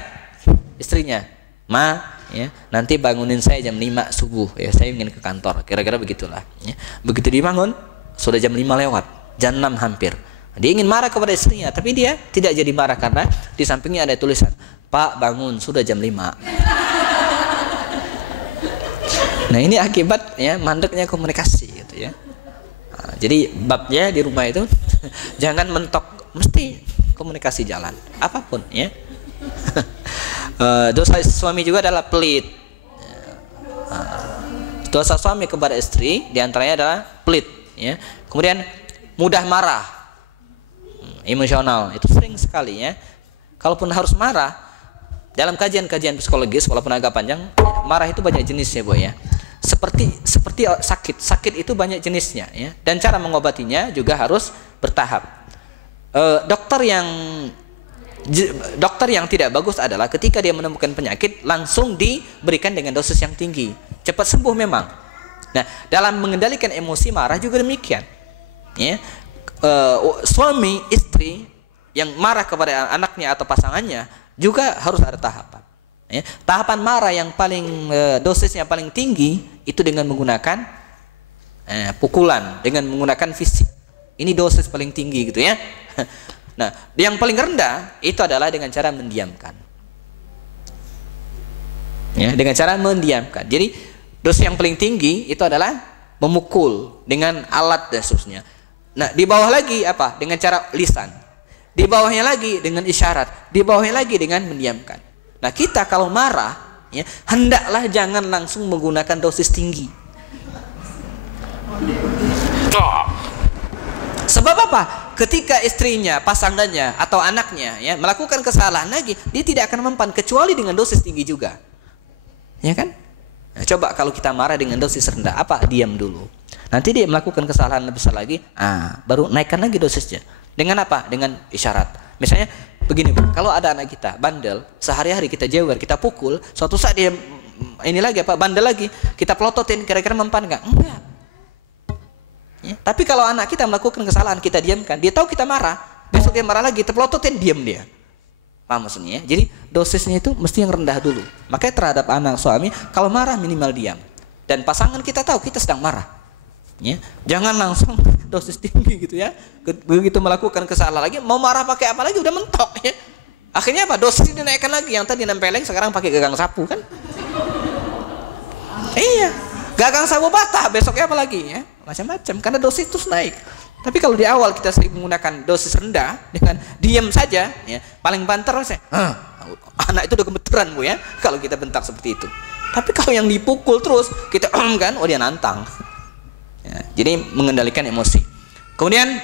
istrinya, "Ma, ya, nanti bangunin saya jam 5 subuh ya, saya ingin ke kantor." Kira-kira begitulah ya. Begitu dibangun sudah jam 5 lewat, jam 6 hampir. Dia ingin marah kepada istrinya, tapi dia tidak jadi marah karena di sampingnya ada tulisan, "Pak, bangun, sudah jam 5." Nah, ini akibat ya mandeknya komunikasi gitu ya. Nah, jadi babnya di rumah itu jangan mentok, mesti komunikasi jalan apapun ya. Dosa suami juga adalah pelit. Dosa suami kepada istri diantaranya adalah pelit ya. Kemudian mudah marah, emosional, itu sering sekali ya. Kalaupun harus marah, dalam kajian-kajian psikologis walaupun agak panjang, marah itu banyak jenisnya Bu ya. Seperti sakit itu banyak jenisnya ya. Dan cara mengobatinya juga harus bertahap. Dokter yang tidak bagus adalah ketika dia menemukan penyakit langsung diberikan dengan dosis yang tinggi, cepat sembuh memang. Nah, dalam mengendalikan emosi marah juga demikian ya. Suami istri yang marah kepada anaknya atau pasangannya juga harus ada tahapan ya. Tahapan marah yang paling dosisnya paling tinggi itu dengan menggunakan pukulan, dengan menggunakan fisik. Ini dosis paling tinggi gitu ya. Nah, yang paling rendah itu adalah dengan cara mendiamkan ya, dengan cara mendiamkan. Jadi dosis yang paling tinggi itu adalah memukul dengan alat dan seterusnya. Nah, di bawah lagi apa? Dengan cara lisan. Di bawahnya lagi dengan isyarat. Di bawahnya lagi dengan mendiamkan. Nah, kita kalau marah ya, hendaklah jangan langsung menggunakan dosis tinggi. Sebab apa? Ketika istrinya, pasangannya atau anaknya ya melakukan kesalahan lagi, dia tidak akan mempan kecuali dengan dosis tinggi juga. Ya kan? Nah, coba kalau kita marah dengan dosis rendah, apa? Diam dulu. Nanti dia melakukan kesalahan lebih besar lagi, baru naikkan lagi dosisnya. Dengan apa? Dengan isyarat. Misalnya begini, kalau ada anak kita bandel, sehari-hari kita jewer, kita pukul, suatu saat dia ini lagi bandel lagi, kita pelototin, kira-kira mempan enggak? Enggak. Ya, tapi kalau anak kita melakukan kesalahan, kita diamkan, dia tahu kita marah, besok dia marah lagi, kita pelototin, diam dia. Paham maksudnya? Jadi dosisnya itu mesti yang rendah dulu. Makanya terhadap anak suami, kalau marah minimal diam. Dan pasangan kita tahu kita sedang marah. Ya, jangan langsung dosis tinggi gitu ya. Begitu melakukan kesalahan lagi, mau marah pakai apa lagi udah mentok ya. Akhirnya apa? Dosis dinaikkan lagi, yang tadi nempeleng sekarang pakai gagang sapu kan? Iya, gagang sapu patah, besoknya apa lagi ya? Macam-macam karena dosis terus naik. Tapi kalau di awal kita sering menggunakan dosis rendah dengan diam saja ya, paling banter saya. Anak itu udah gemeteran Bu ya kalau kita bentak seperti itu. Tapi kalau yang dipukul terus kita kan, dia nantang. Ya, jadi mengendalikan emosi. Kemudian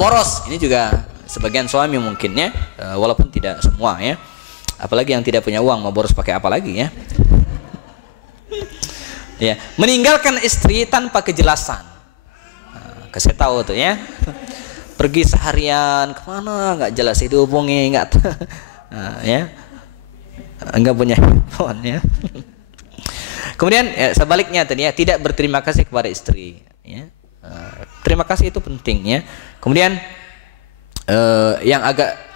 boros, ini juga sebagian suami mungkin ya, walaupun tidak semua ya. Apalagi yang tidak punya uang mau boros pakai apa lagi ya? Ya, meninggalkan istri tanpa kejelasan. Kasih tahu tuh ya. Pergi seharian kemana nggak jelas, dihubungi nggak, ya, nggak punya handphone ya. Kemudian ya, sebaliknya tadi ya, tidak berterima kasih kepada istri. Ya. Terima kasih itu penting ya. Kemudian yang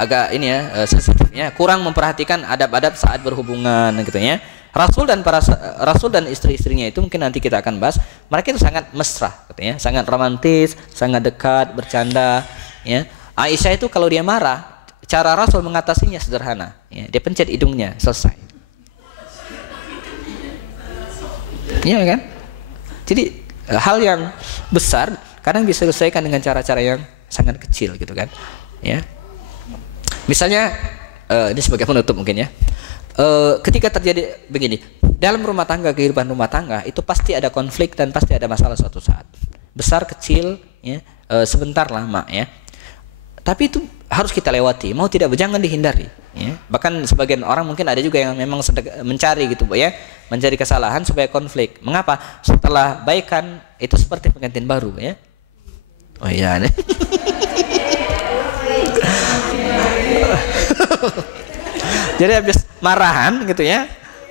agak ini ya sensitifnya, kurang memperhatikan adab-adab saat berhubungan gitu ya. Rasul dan istri-istrinya itu mungkin nanti kita akan bahas. Mereka itu sangat mesra, gitu ya, sangat romantis, sangat dekat, bercanda. Ya. Aisyah itu kalau dia marah, cara Rasul mengatasinya sederhana. Ya. Dia pencet hidungnya, selesai. Iya kan? Jadi hal yang besar kadang bisa diselesaikan dengan cara-cara yang sangat kecil, gitu kan? Ya. Misalnya ini sebagai penutup mungkin ya. Ketika terjadi begini, dalam rumah tangga, kehidupan rumah tangga itu pasti ada konflik dan pasti ada masalah suatu saat, besar kecil ya, sebentar lama ya, tapi itu harus kita lewati, mau tidak jangan dihindari ya. Bahkan sebagian orang mungkin ada juga yang memang mencari gitu ya, mencari kesalahan supaya konflik. Mengapa? Setelah baikan itu seperti pengantin baru ya. Oh iya nih. Jadi habis marahan gitu ya,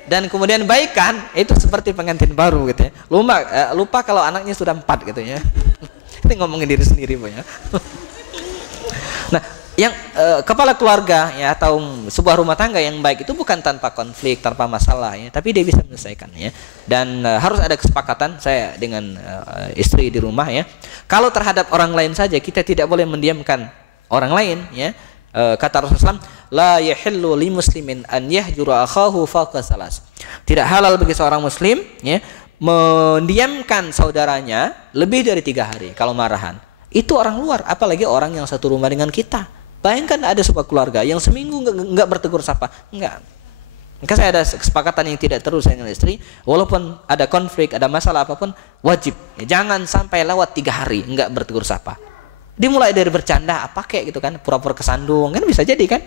dan kemudian baikan itu seperti pengantin baru gitu ya. Lupa kalau anaknya sudah 4 gitu ya. Ini ngomongin diri sendiri Bu ya. Nah, yang kepala keluarga ya atau sebuah rumah tangga yang baik itu bukan tanpa konflik, tanpa masalah ya, tapi dia bisa menyelesaikan ya. Dan harus ada kesepakatan saya dengan istri di rumah ya. Kalau terhadap orang lain saja kita tidak boleh mendiamkan orang lain ya. Kata Rasulullah, la yahillu li muslimin an yahjura akhahu fawqa salas. Tidak halal bagi seorang muslim ya mendiamkan saudaranya lebih dari 3 hari kalau marahan. Itu orang luar, apalagi orang yang satu rumah dengan kita. Bayangkan ada sebuah keluarga yang seminggu enggak bertegur sapa, enggak. Maka saya ada kesepakatan yang tidak terus dengan istri, walaupun ada konflik, ada masalah apapun, wajib ya, jangan sampai lewat 3 hari enggak bertegur sapa. Dimulai dari bercanda, apa kayak gitu kan, pura-pura kesandung, kan bisa jadi kan,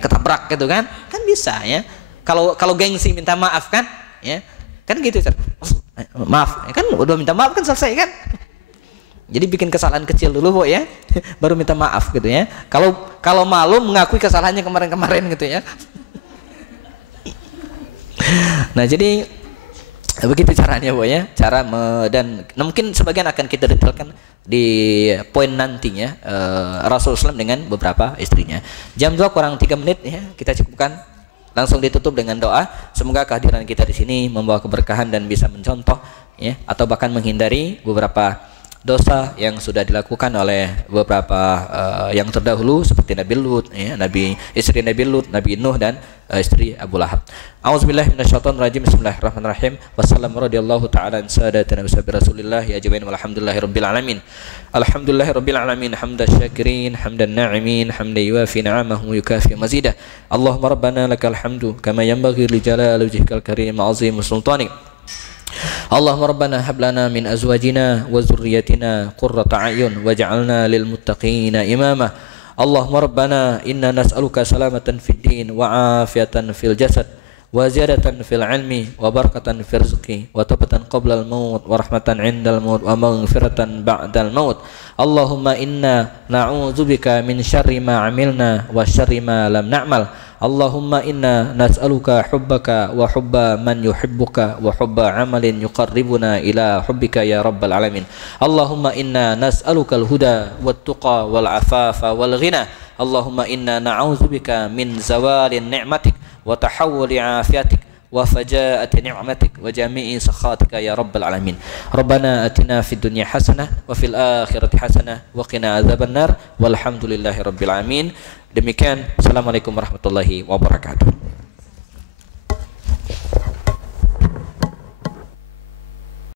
ketabrak gitu kan bisa ya. Kalau gengsi minta maaf kan, ya kan gitu, maaf, ya kan udah minta maaf kan selesai kan. Jadi bikin kesalahan kecil dulu Bu ya, baru minta maaf gitu ya. Kalau malu mengakui kesalahannya kemarin-kemarin gitu ya. Nah jadi begitu caranya Bu ya, dan mungkin sebagian akan kita detailkan di poin nantinya Rasulullah SAW dengan beberapa istrinya. Jam 2 kurang 3 menit ya, kita cukupkan. Langsung ditutup dengan doa. Semoga kehadiran kita di sini membawa keberkahan dan bisa mencontoh ya, atau bahkan menghindari beberapa dosa yang sudah dilakukan oleh beberapa yang terdahulu seperti Nabi Lut ya, istri Nabi Lut, Nabi Nuh dan istri Abu Lahab. Auzubillahi minasyaitonirrajim. Bismillahirrahmanirrahim. Wassalamu radhiyallahu ta'ala an sadatina wa Rasulillah ya ajmain walhamdulillahirabbil alamin. Alhamdulillahirabbil alamin hamdan syakirin hamdan na'imin hamdan yuwafi ni'amahu yukafi mazidah. Allahumma rabbana lakal hamdu kama yanbaghi li jalali wajhikal karim azim sultanik. Allahumma rabbana hab lana min azwajina wa zurriyyatina qurrata a'yun waj'alna lil muttaqina imama. Allahumma rabbana inna nas'aluka salamatan fid din wa afiyatan fil jasad wa ziyadatan fil ilmi wa barakatan fil rizqi wa taubatan qabla al maut wa rahmatan 'indal maut wa maghfiratan ba'dal maut. Allahumma inna na'udzubika min syarri ma 'amilna wa syarri ma lam na'mal. Allahumma inna nas'aluka hubbaka wa hubba man yuhibbuka wa hubba amalin yuqarribuna ila hubbika ya rabbal alamin. Allahumma inna nas'aluka al-huda wat tuqa wal afafa wal ghina. Allahumma inna na'udzubika min zawalin ni'matik wa tahawuli afiatik wa fajaati ni'matik wa jami'i sakhatika ya rabbal alamin. Rabbana atina fid dunya hasanah wa fil akhirati hasanah wa qina adzabannar walhamdulillahi rabbil alamin. Demikian, assalamualaikum warahmatullahi wabarakatuh.